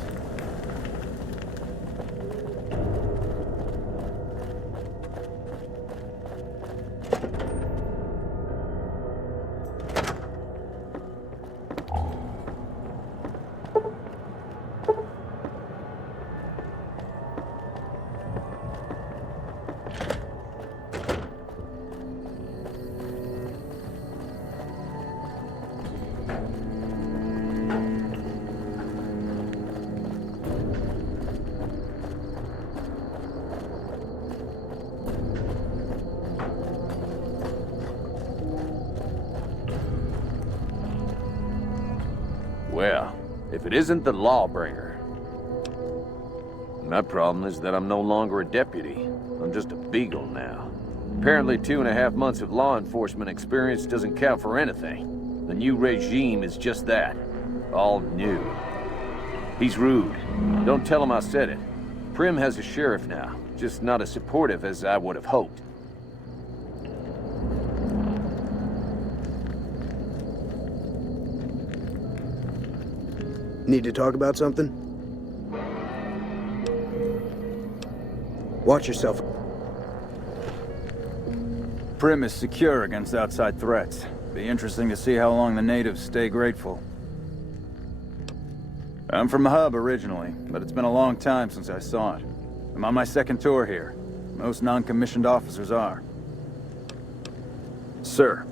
Well, if it isn't the Lawbringer. My problem is that I'm no longer a deputy. I'm just a beagle now. Apparently 2.5 months of law enforcement experience doesn't count for anything. The new regime is just that. All new. He's rude. Don't tell him I said it. Prim has a sheriff now, just not as supportive as I would have hoped. Need to talk about something? Watch yourself. Prim is secure against outside threats. Be interesting to see how long the natives stay grateful. I'm from Hub originally, but it's been a long time since I saw it. I'm on my second tour here. Most non-commissioned officers are. Sir.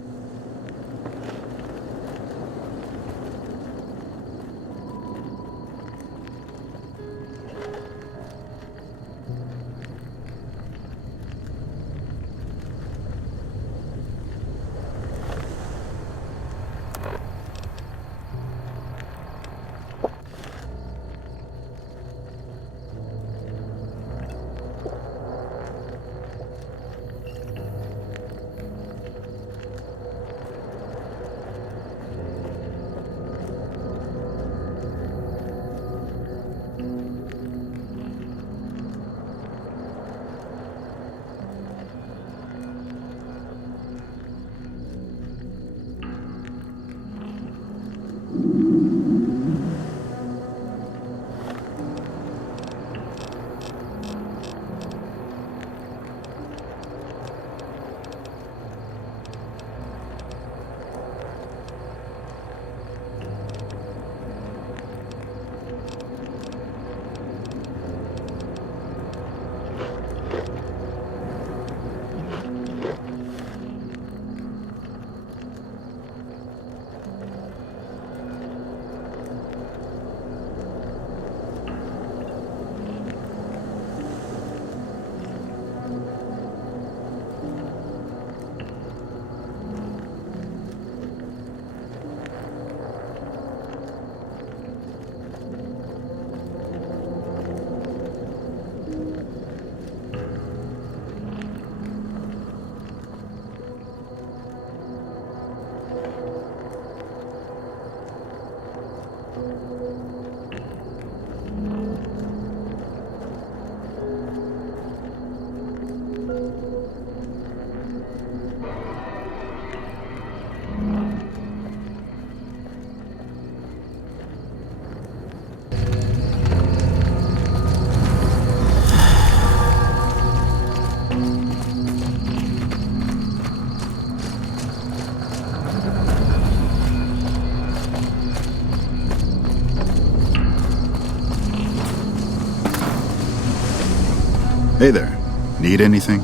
Hey there. Need anything?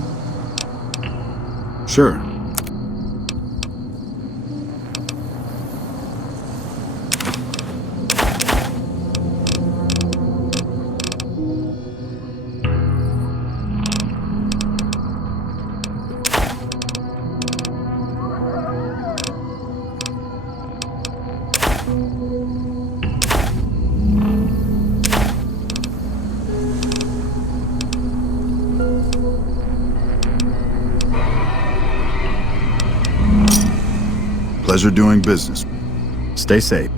Sure. Pleasure doing business. Stay safe.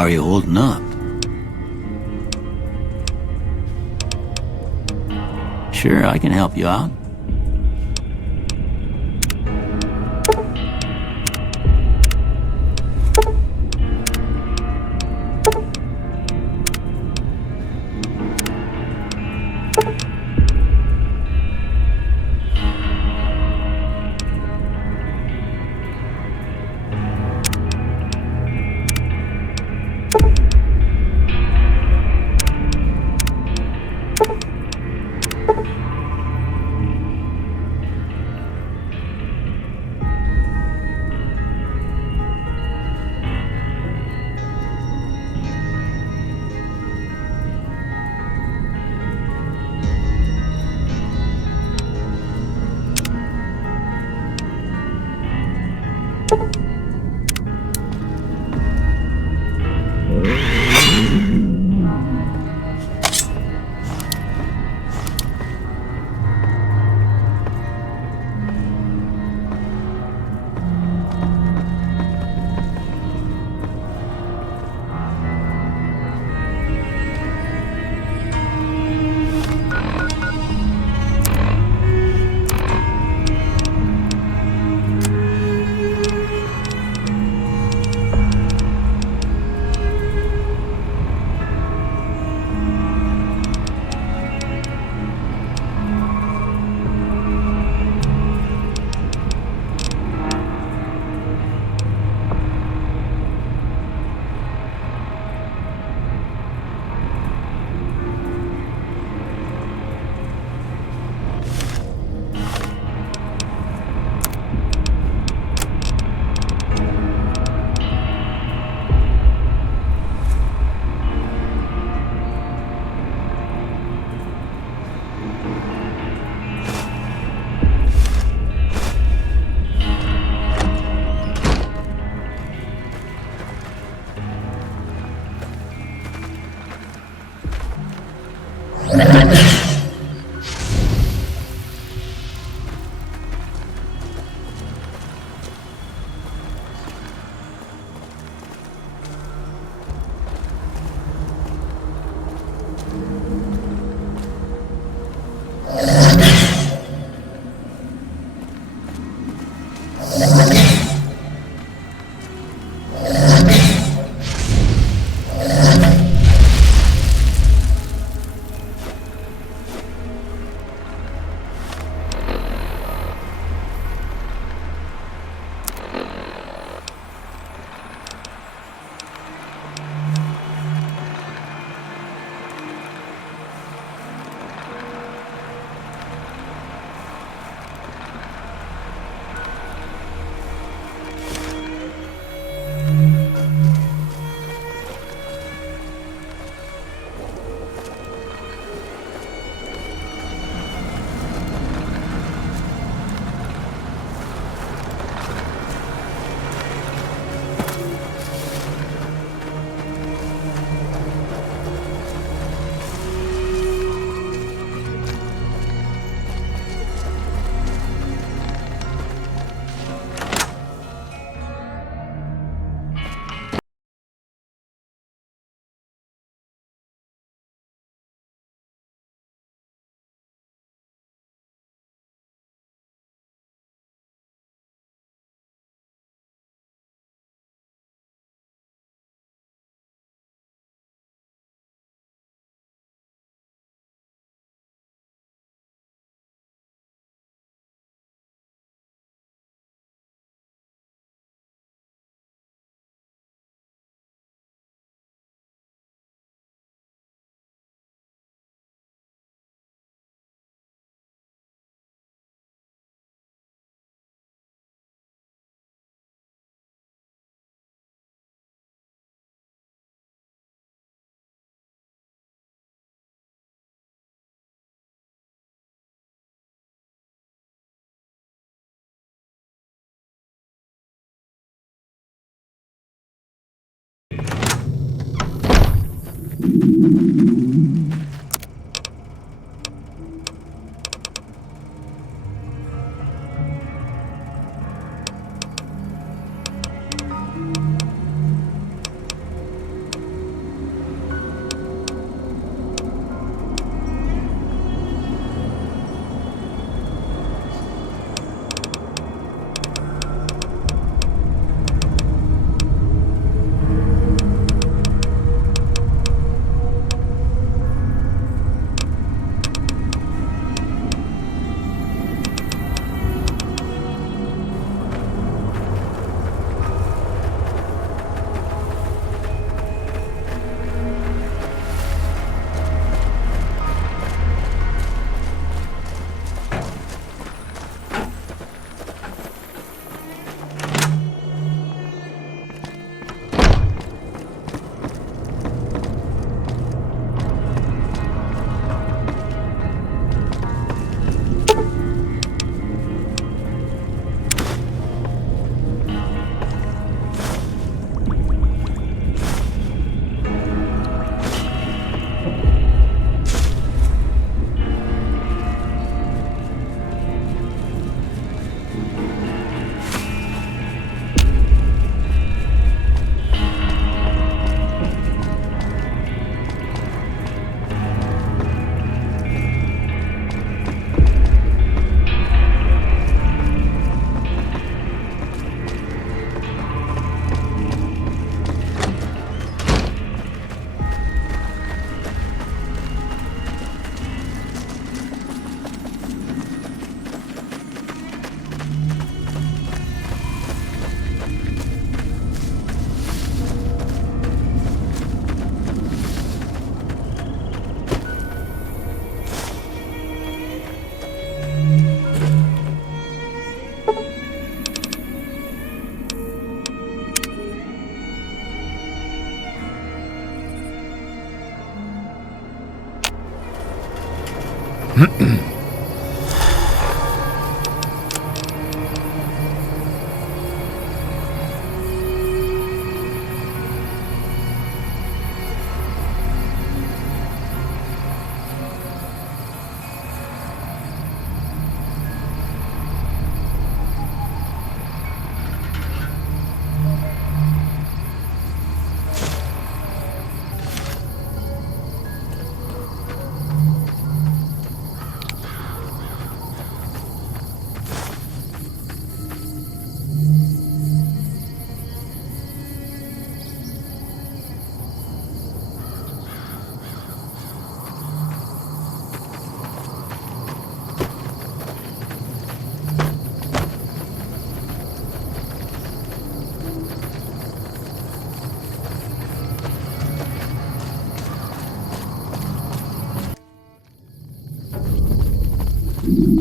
How are you holding up? Sure, I can help you out.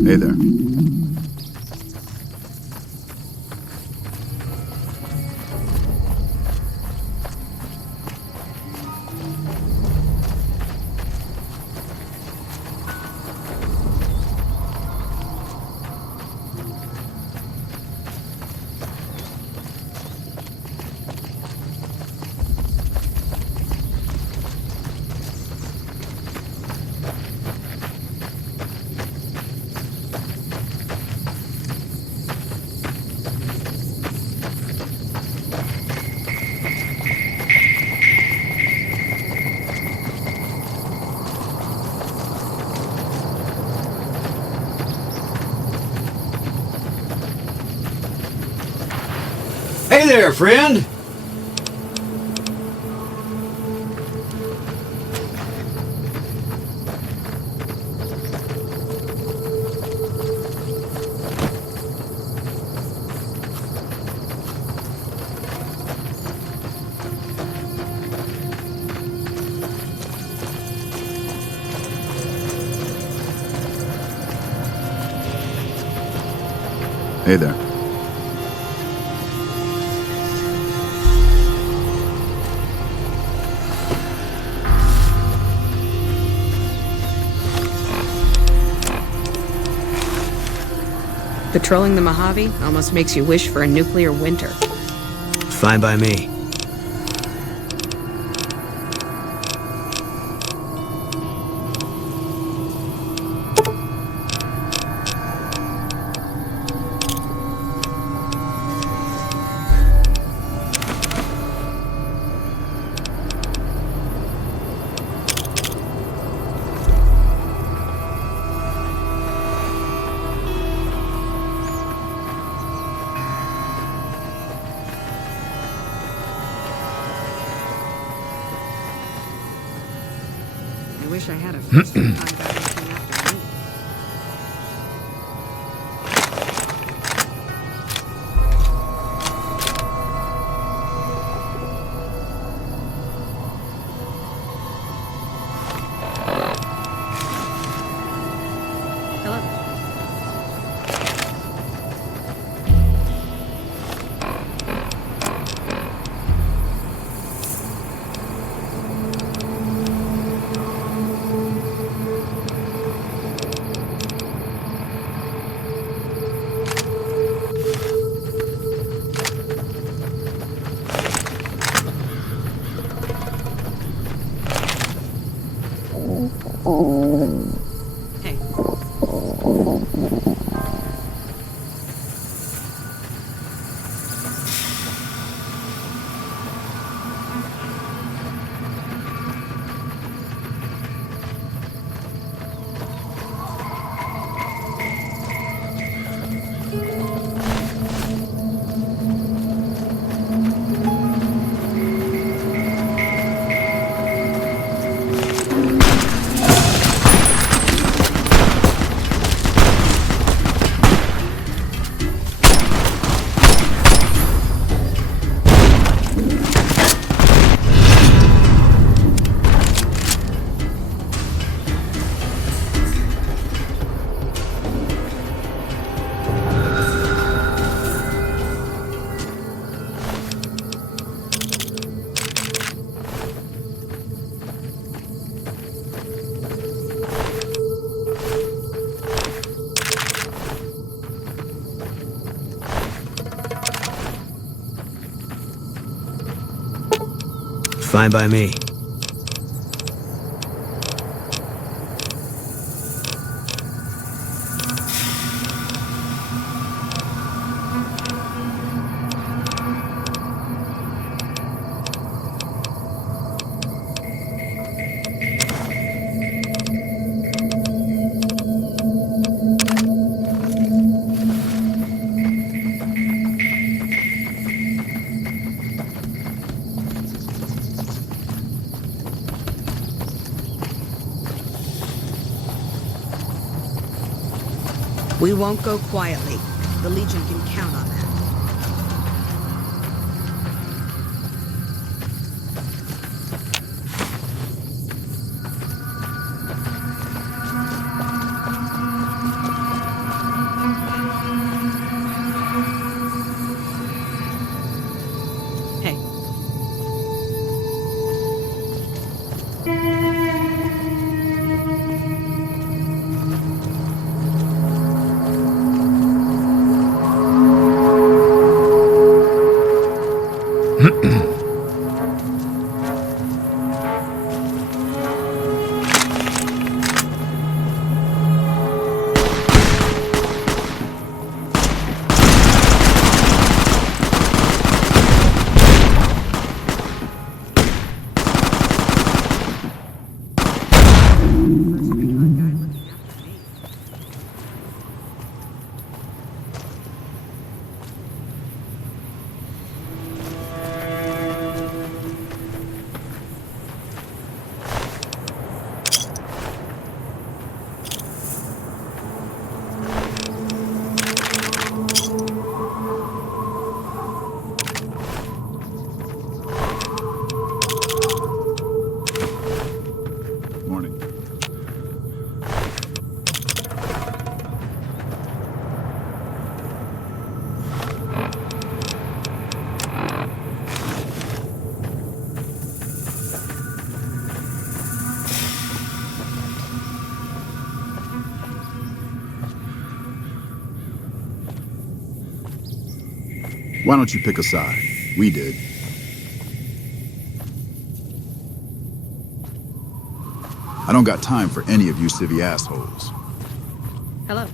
Hey there. Hey there, friend! Hey there. Patrolling the Mojave almost makes you wish for a nuclear winter. Fine by me. I wish I had a first recon guy looking after me. Fine by me. We won't go quietly. The Legion can count on that. Why don't you pick a side? We did. I don't got time for any of you civvy assholes. Hello.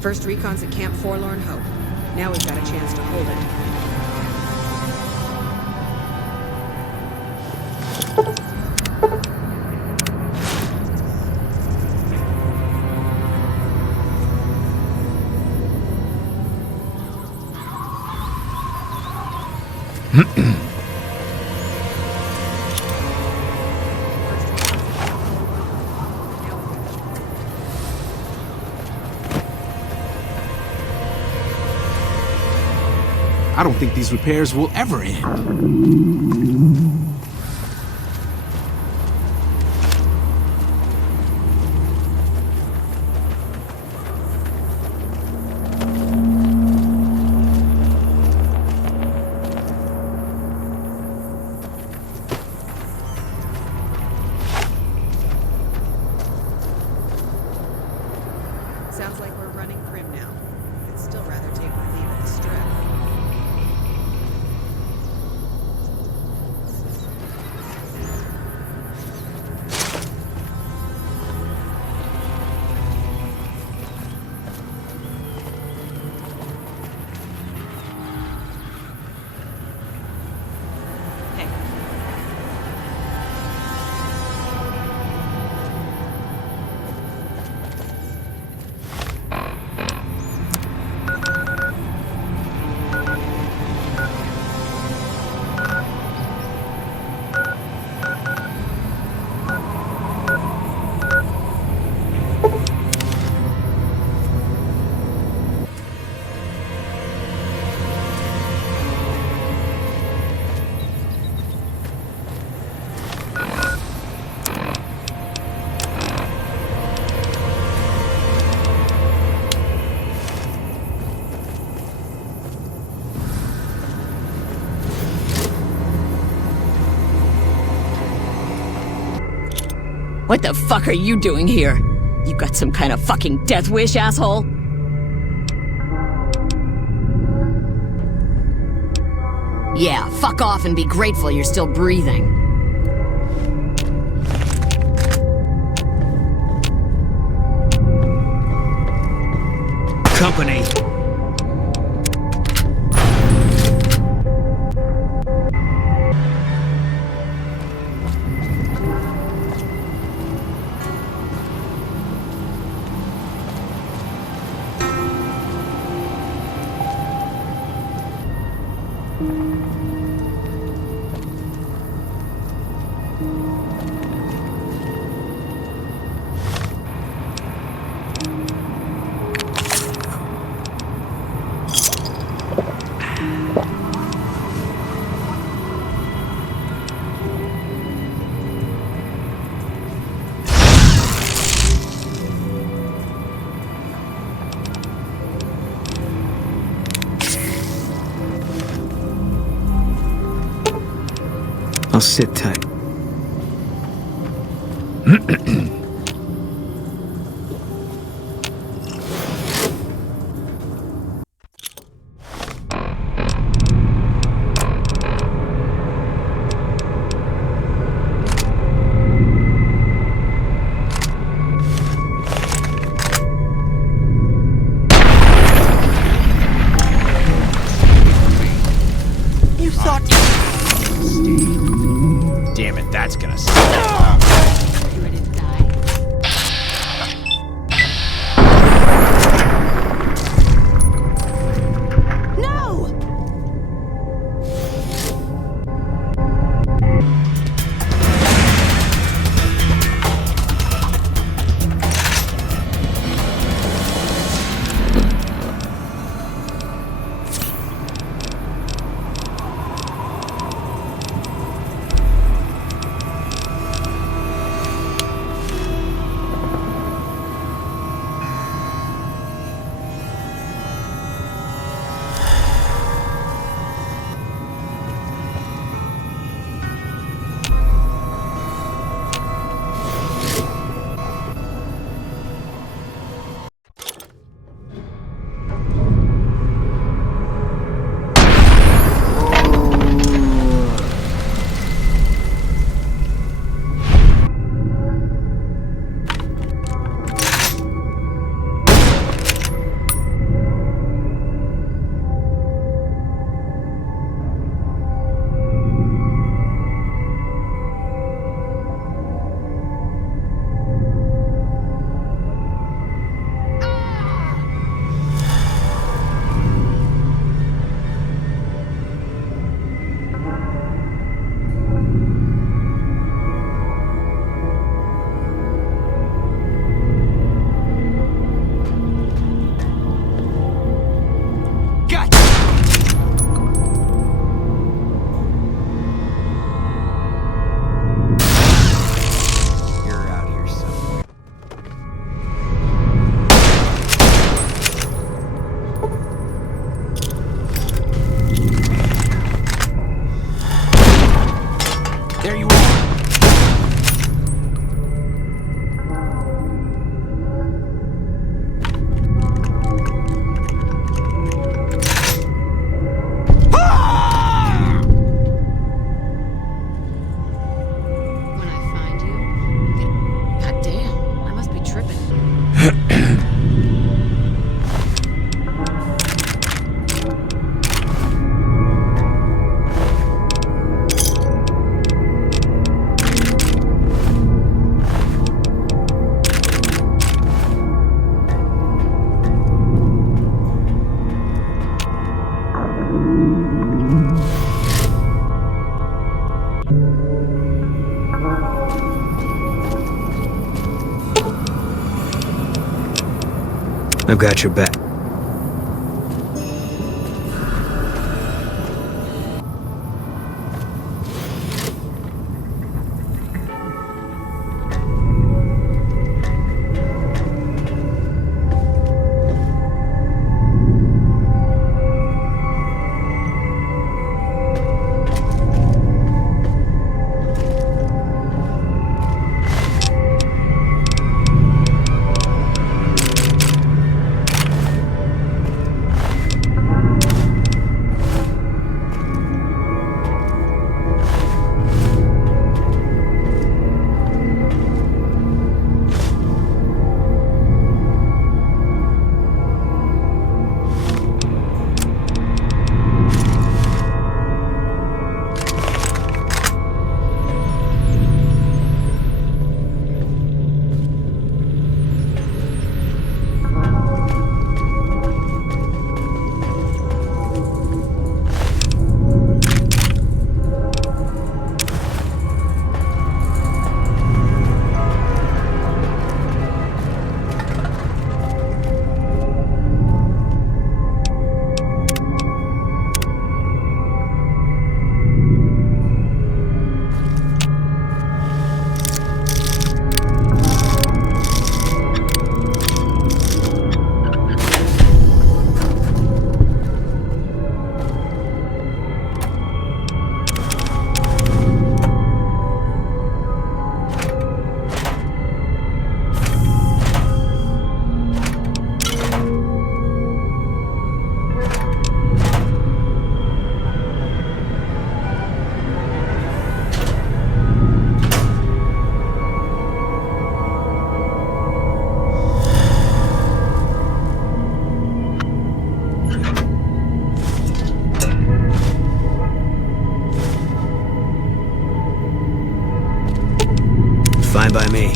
First recon's at Camp Forlorn Hope. Now we've got a chance to hold it. I don't think these repairs will ever end. Sounds like we're running prim now. I'd still rather take my leave at the strip. What the fuck are you doing here? You got some kind of fucking death wish, asshole? Yeah, fuck off and be grateful you're still breathing. Company. I'll sit tight. You thought... Damn it, that's gonna suck. You ready to die? I've got your back. Fine by me.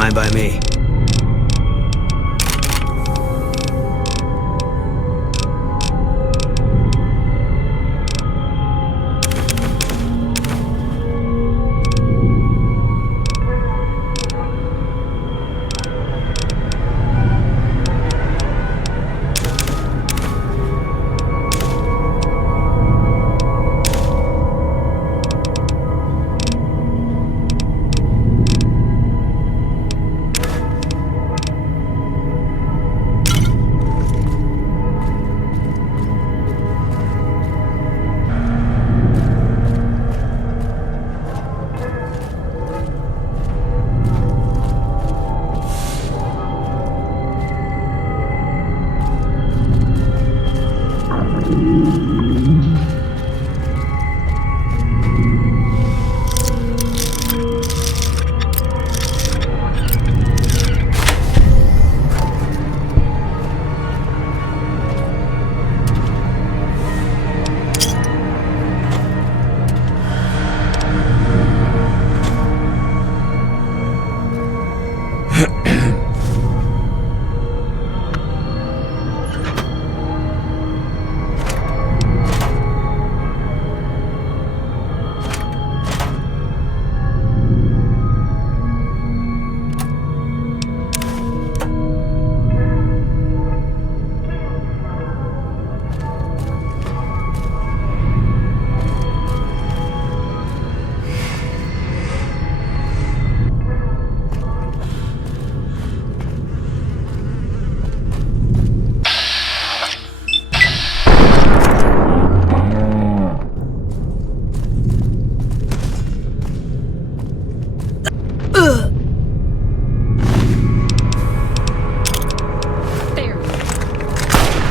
Fine by me.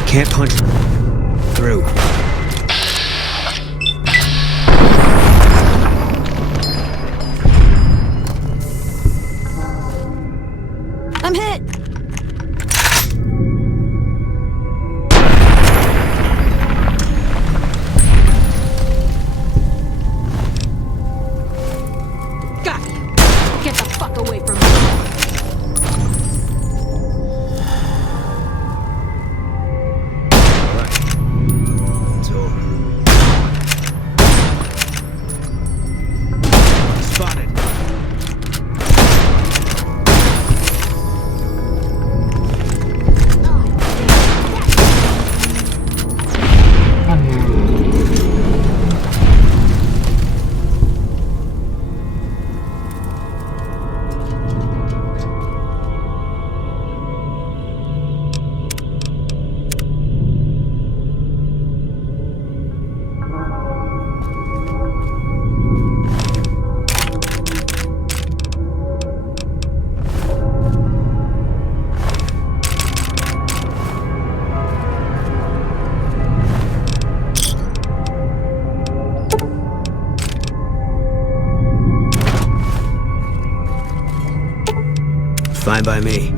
Can't punch through. I'm hit! Got you. Get the fuck away from me. It's over. Spotted. Fine by me.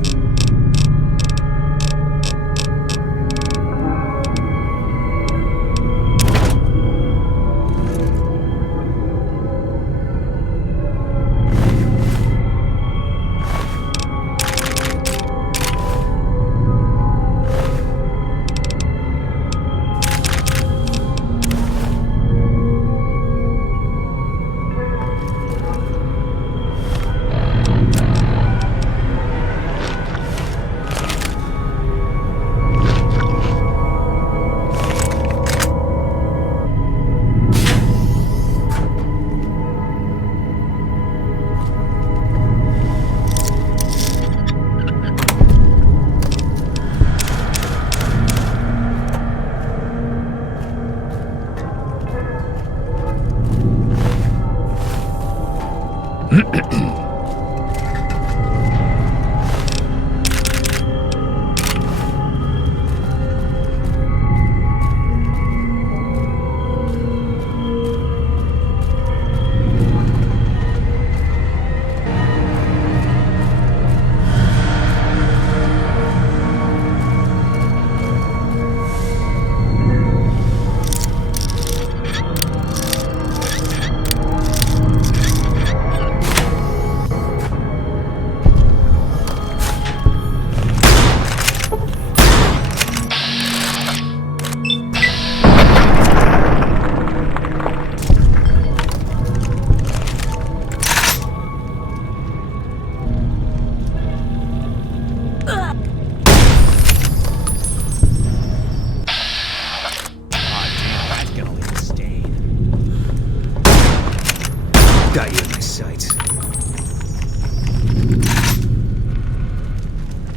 Got you in my sights.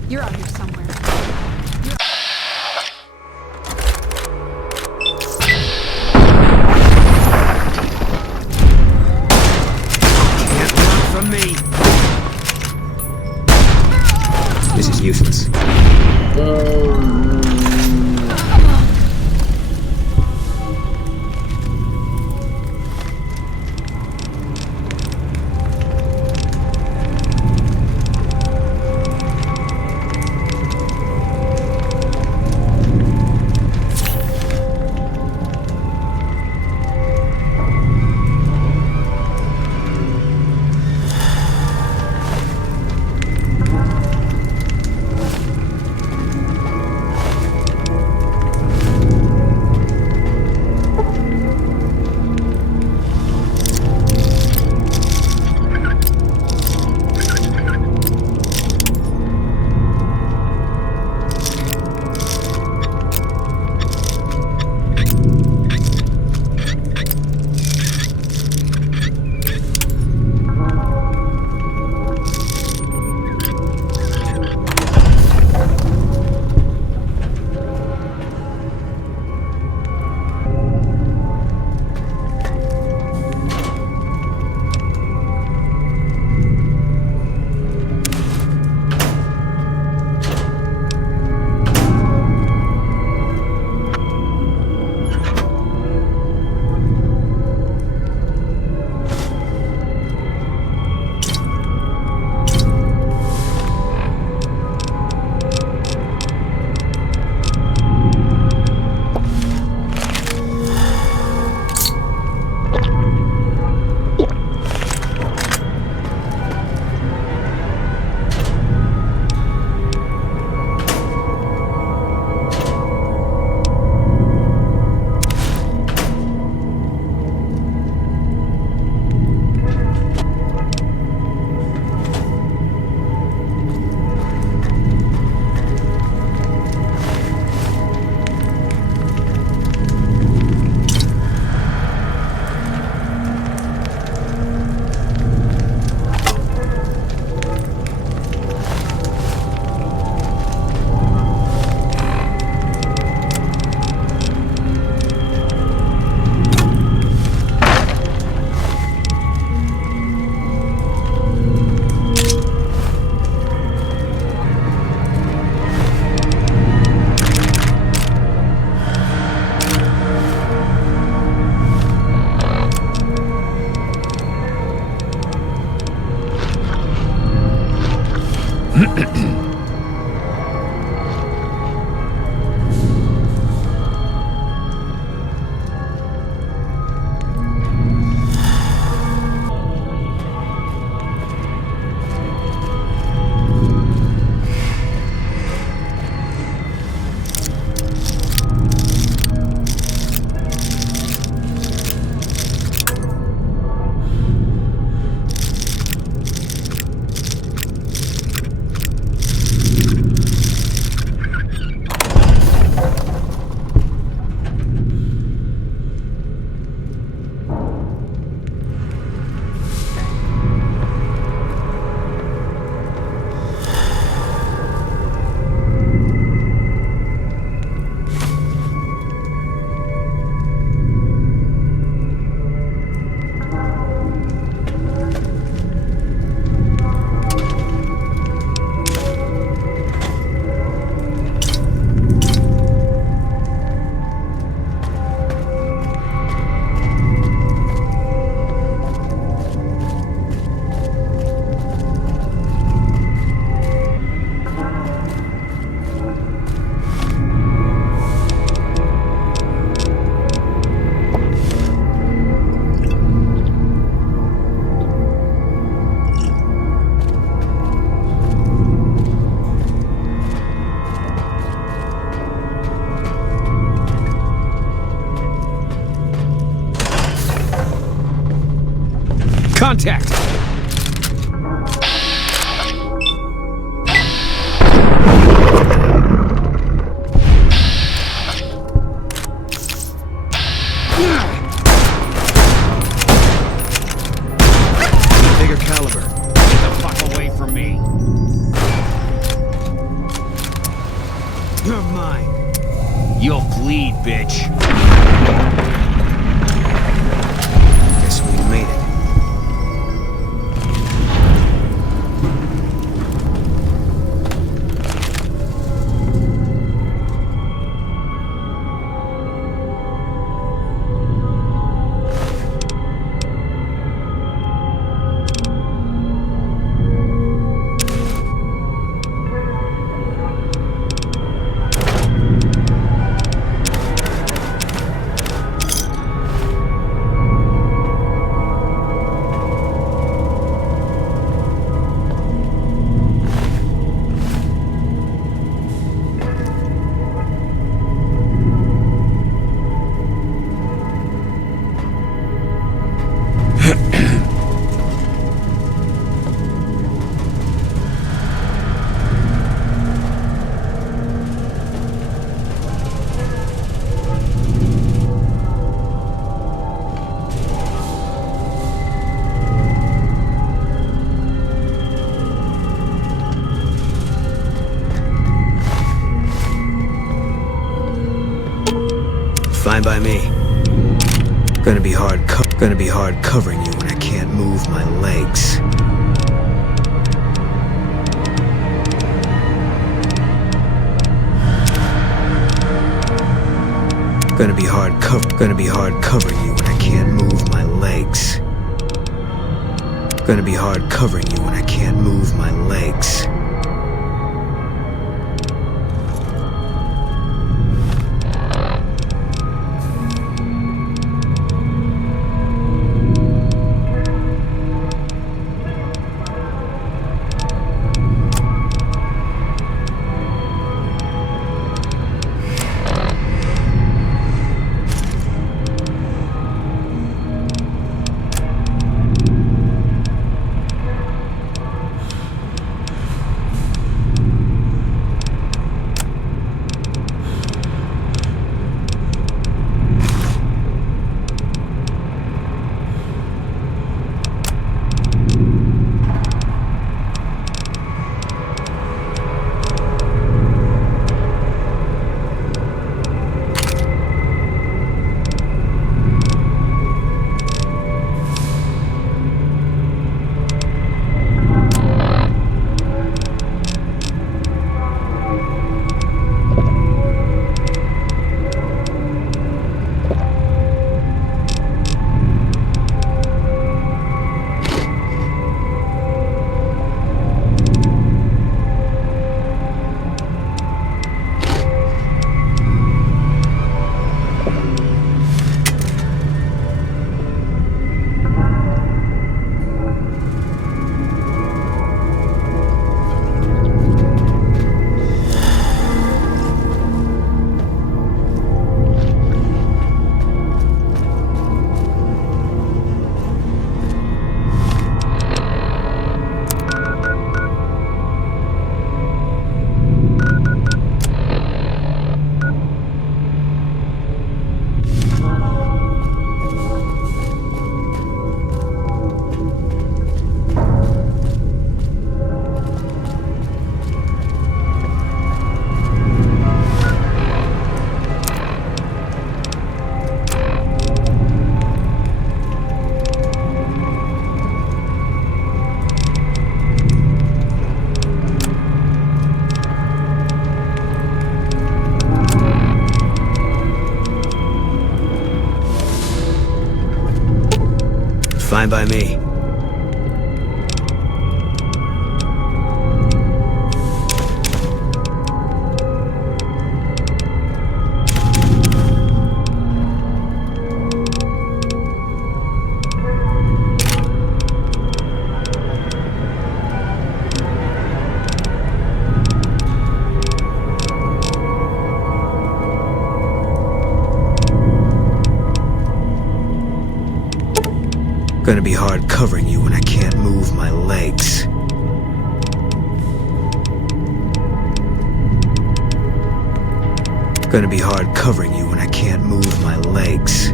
You're out here somewhere. Can't run from me. This is useless. Contact! bleed, bitch. Guess we made it. Fine by me. Gonna be hard covering you when I can't move my legs. Gonna be hard covering you when I can't move my legs. Gonna be hard covering you when I can't move my legs. Fine by me. Gonna be hard covering you when I can't move my legs. Gonna be hard covering you when I can't move my legs.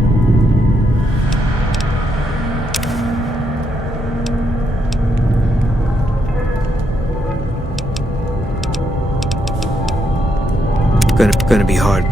Gonna be hard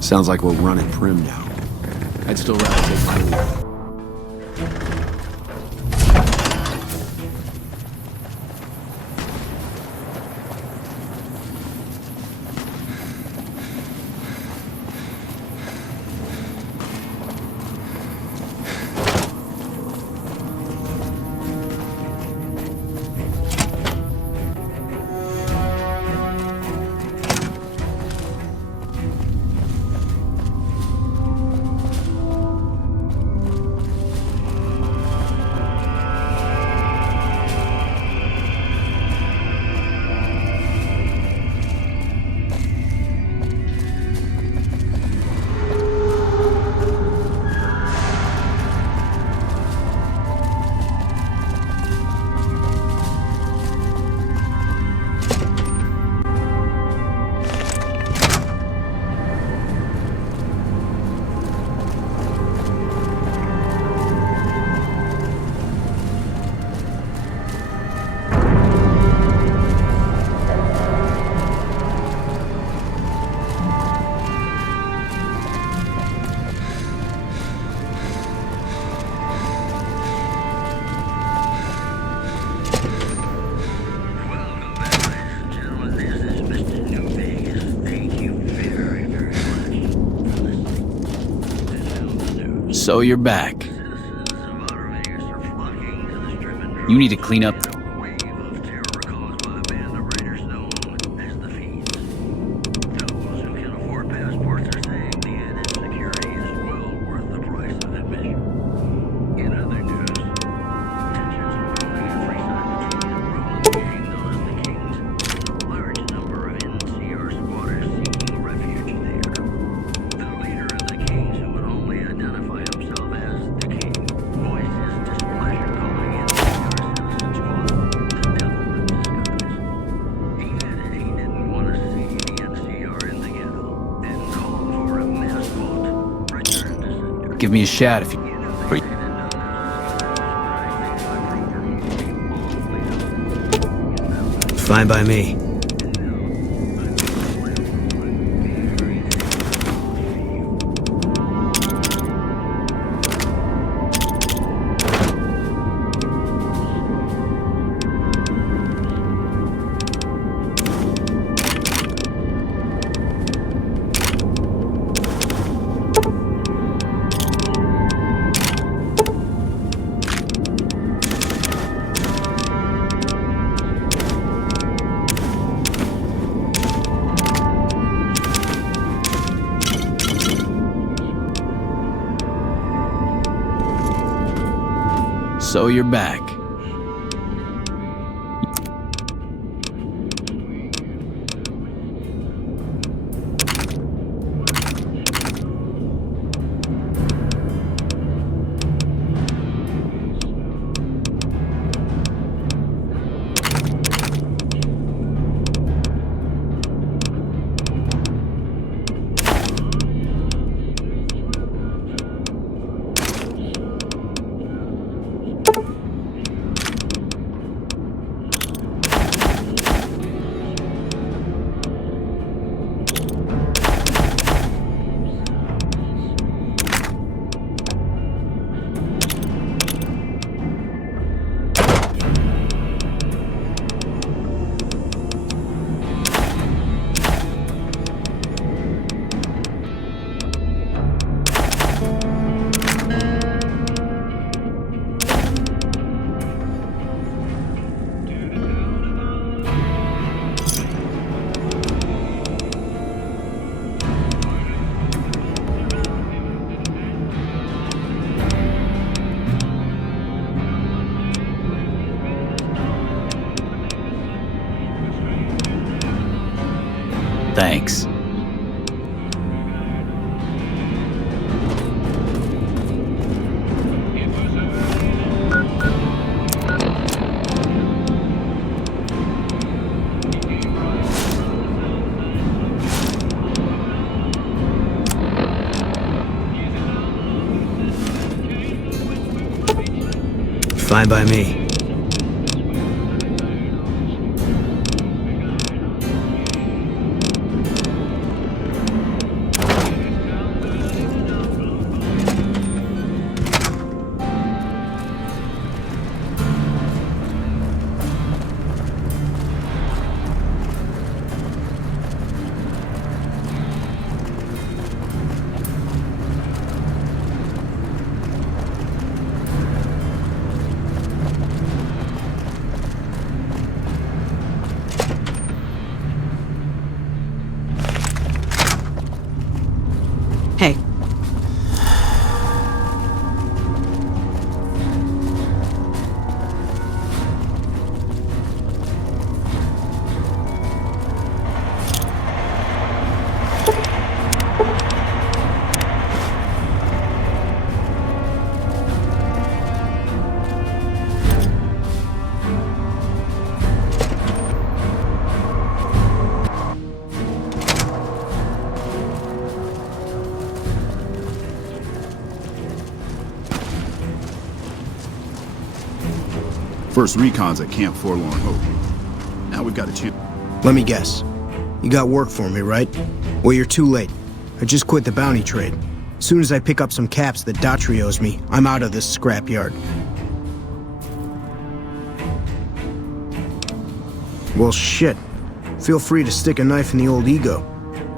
Sounds like we're running prim now. I'd still rather take my leave. So you're back. You need to clean up. Give me a shout if you... Fine by me. So you're back. Thanks. Fine by me. First recon's at Camp Forlorn Hope. Now we've got a chance. Let me guess. You got work for me, right? Well, you're too late. I just quit the bounty trade. As soon as I pick up some caps that Daughtry owes me, I'm out of this scrapyard. Well, shit. Feel free to stick a knife in the old ego.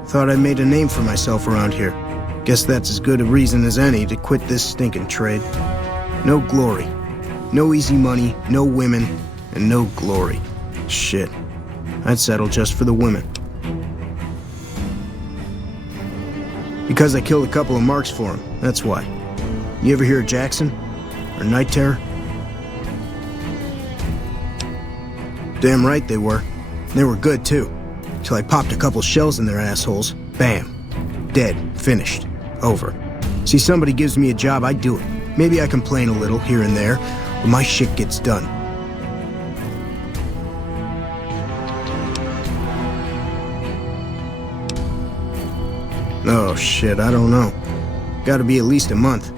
Thought I made a name for myself around here. Guess that's as good a reason as any to quit this stinking trade. No glory. No easy money, no women, and no glory. Shit. I'd settle just for the women. Because I killed a couple of marks for him, that's why. You ever hear of Jackson? Or Night Terror? Damn right they were. They were good, too. Till I popped a couple shells in their assholes. Bam. Dead. Finished. Over. See, somebody gives me a job, I do it. Maybe I complain a little here and there, but my shit gets done. Oh shit, I don't know. Gotta be at least a month.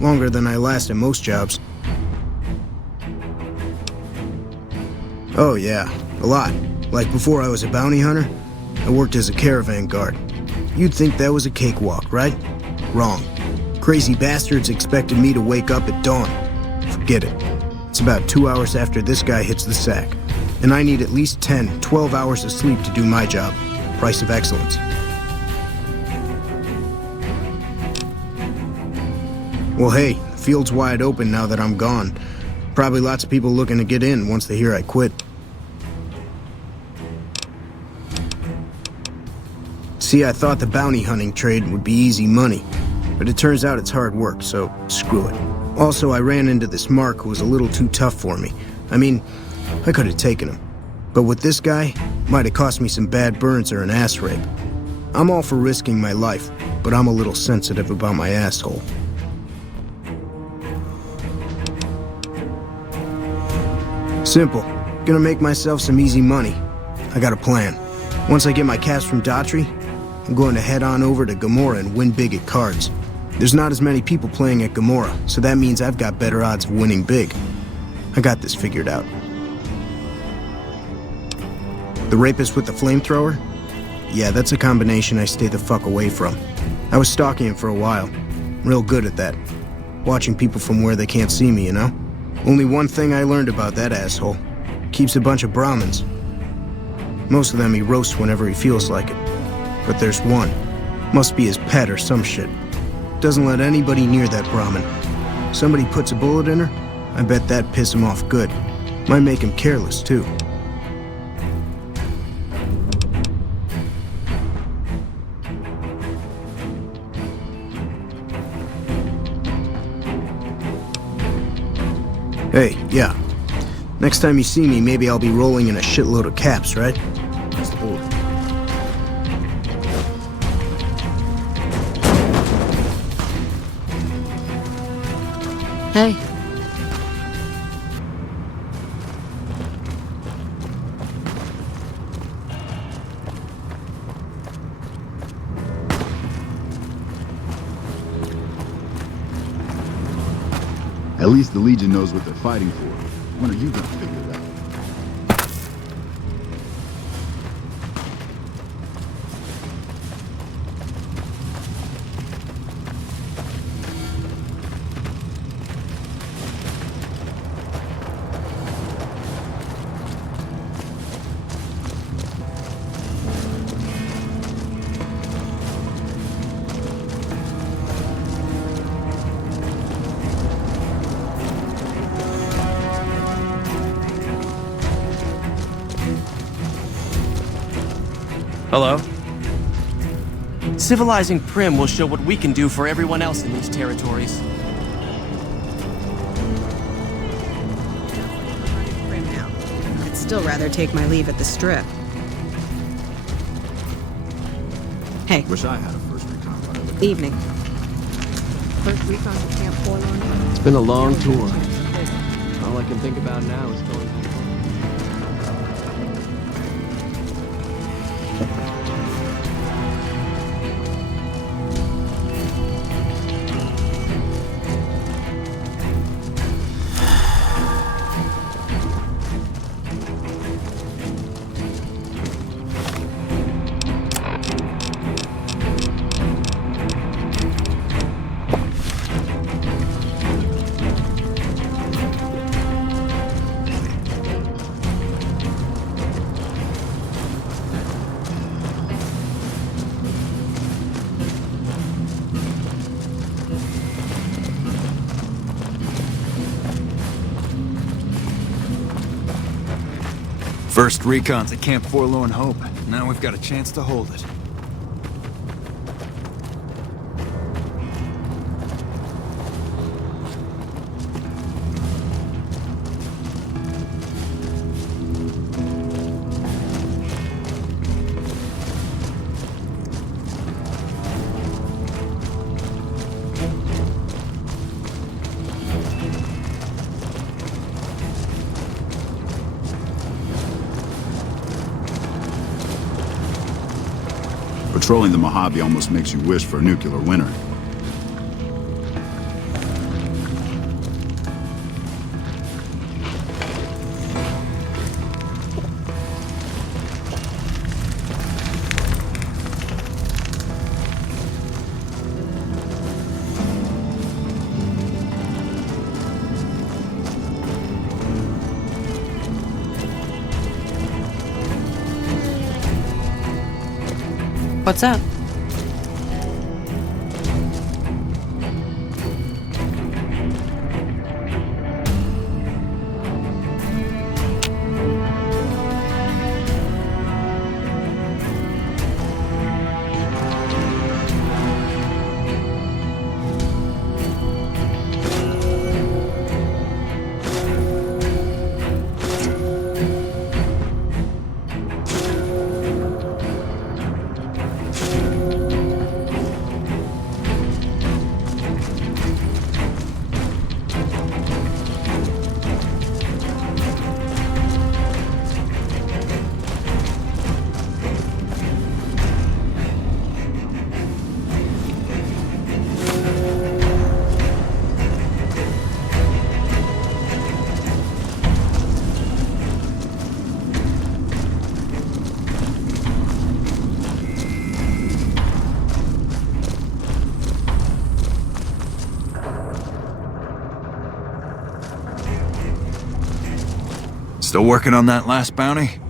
Longer than I last at most jobs. Oh yeah, a lot. Like before I was a bounty hunter, I worked as a caravan guard. You'd think that was a cakewalk, right? Wrong. Crazy bastards expected me to wake up at dawn. Forget it. It's about 2 hours after this guy hits the sack. And I need at least 10, 12 hours of sleep to do my job. Price of excellence. Well, hey, the field's wide open now that I'm gone. Probably lots of people looking to get in once they hear I quit. See, I thought the bounty hunting trade would be easy money, but it turns out it's hard work, so screw it. Also, I ran into this Mark who was a little too tough for me. I mean, I could have taken him. But with this guy, might have cost me some bad burns or an ass rape. I'm all for risking my life, but I'm a little sensitive about my asshole. Simple. Gonna make myself some easy money. I got a plan. Once I get my caps from Daughtry, I'm going to head on over to Gomorrah and win big at cards. There's not as many people playing at Gomorrah, so that means I've got better odds of winning big. I got this figured out. The rapist with the flamethrower? Yeah, that's a combination I stay the fuck away from. I was stalking him for a while. Real good at that. Watching people from where they can't see me, you know? Only one thing I learned about that asshole. Keeps a bunch of Brahmins. Most of them he roasts whenever he feels like it. But there's one. Must be his pet or some shit. Doesn't let anybody near that Brahmin. Somebody puts a bullet in her, I bet that'd piss him off good. Might make him careless, too. Hey, yeah. Next time you see me, maybe I'll be rolling in a shitload of caps, right? Hey. At least the Legion knows what they're fighting for. When are you gonna figure it out? Hello? Civilizing Prim will show what we can do for everyone else in these territories. Prim now. I'd still rather take my leave at the Strip. Hey. Wish I had a first recon pilot. Evening. First recon to Camp Forlorn? It's been a long tour. All I can think about now is going back home. First recon's at Camp Forlorn Hope. Now we've got a chance to hold it. Patrolling the Mojave almost makes you wish for a nuclear winter. What's up? Still working on that last bounty?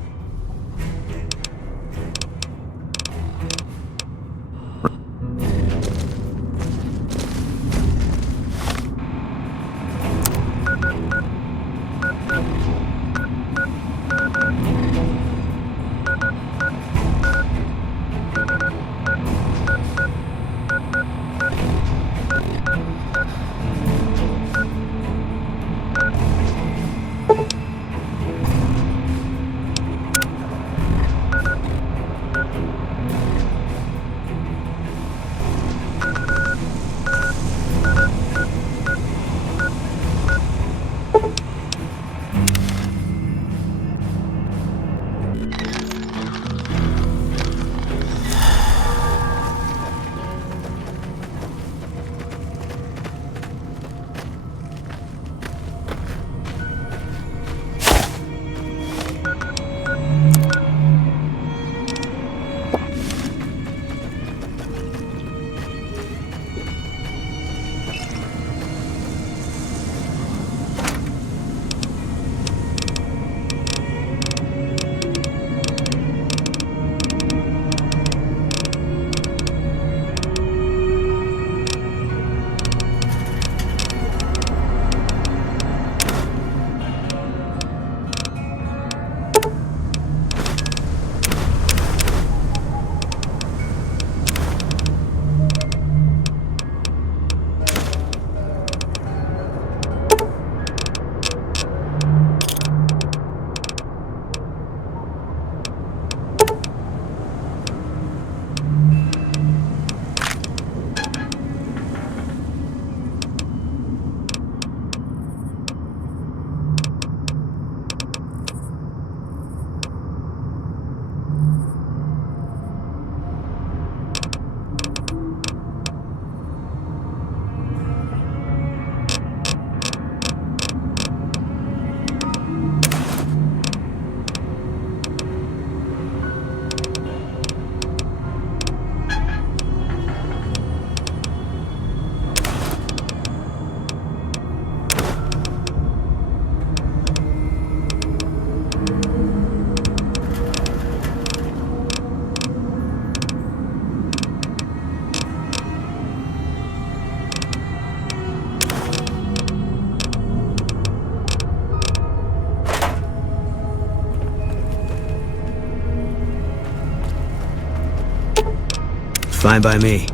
Fine by me.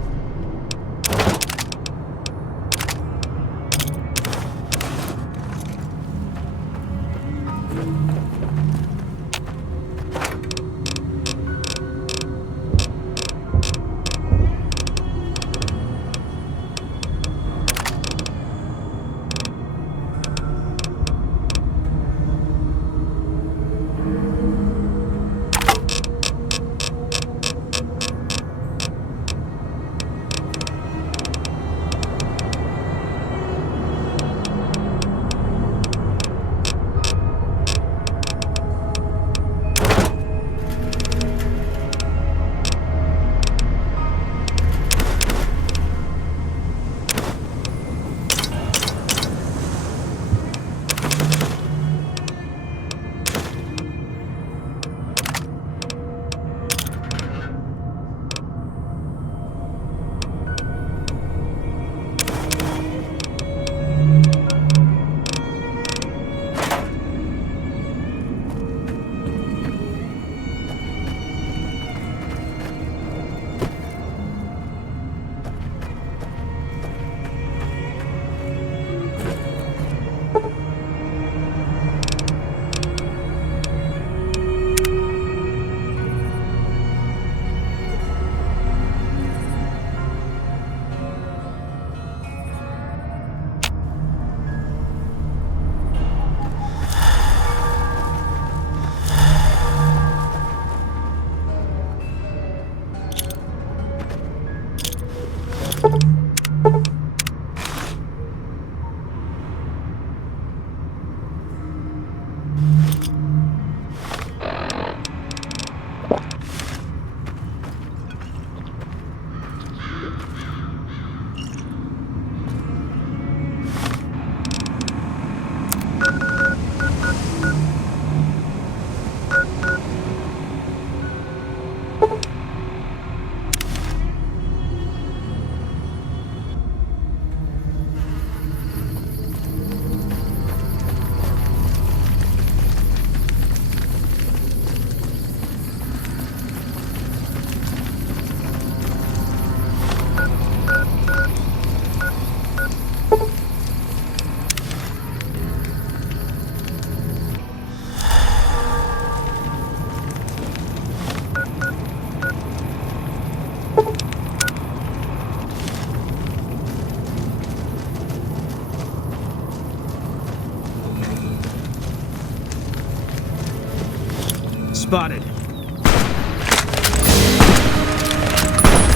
Spotted.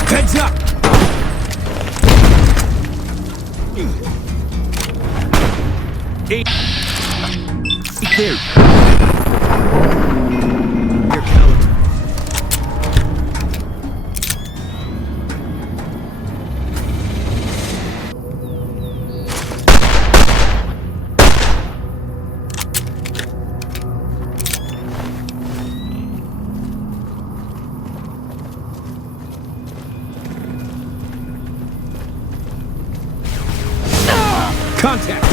Heads up! Eight. There. Your caliber. Contact!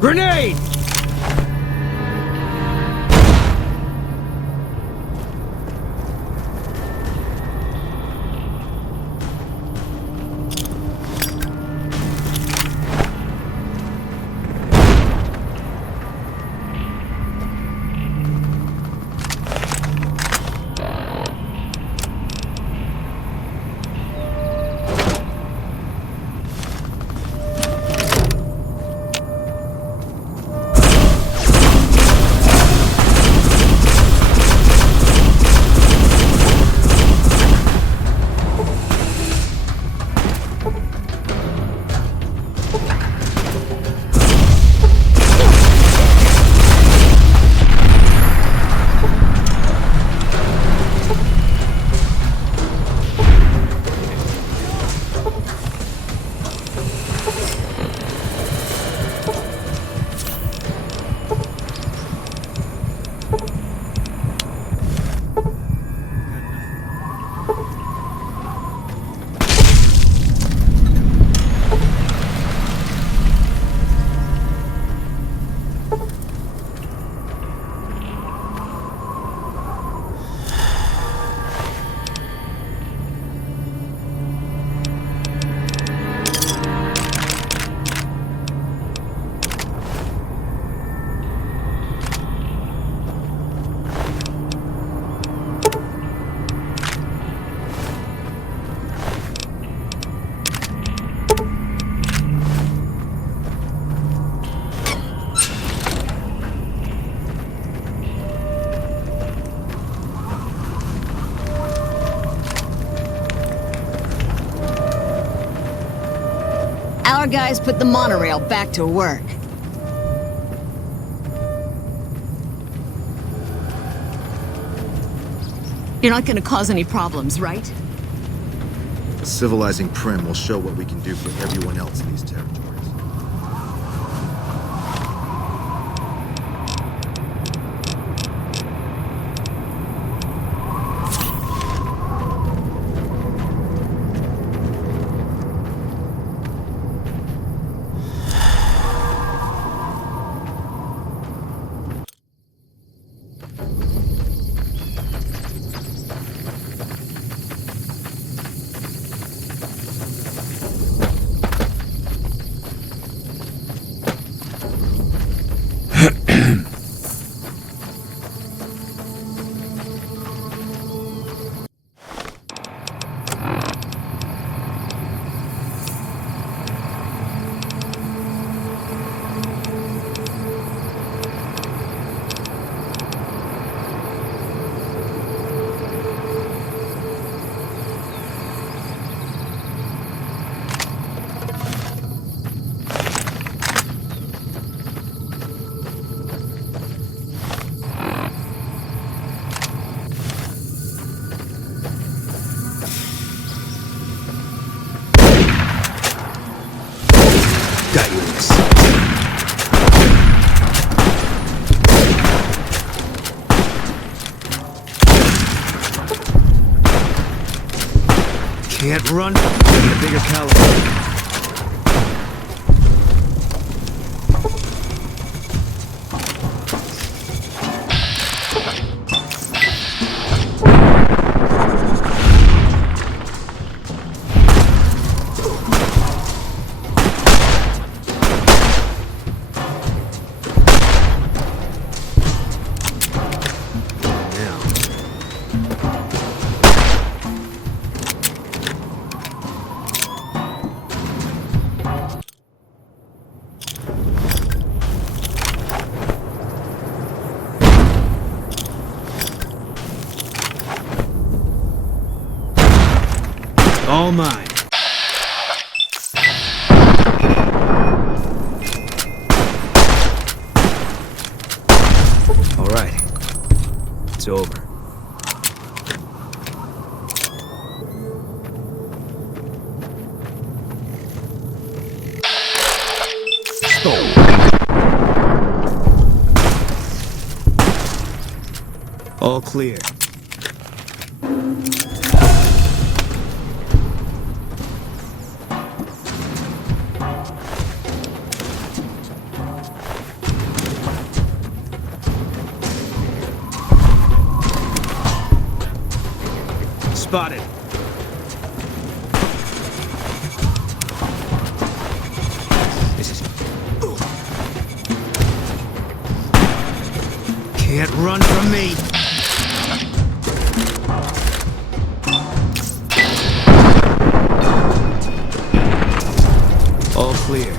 Grenade! NCR guys put the monorail back to work. You're not gonna cause any problems, right? Civilizing Prim will show what we can do for everyone else in these territories. Got you in this. Can't run. Need a bigger caliber. All mine. All right. It's over. All clear. Spotted. This is... Can't run from me. All clear.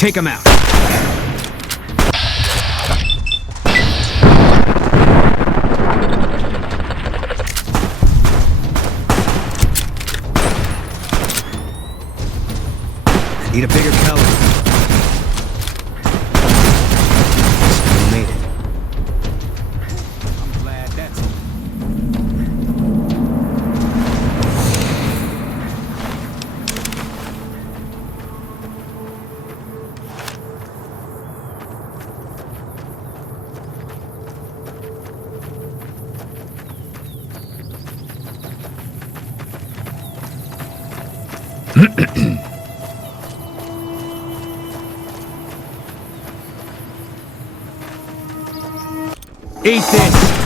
Take him out. I need a bigger caliber. Still made it. I'm glad that's Eat this!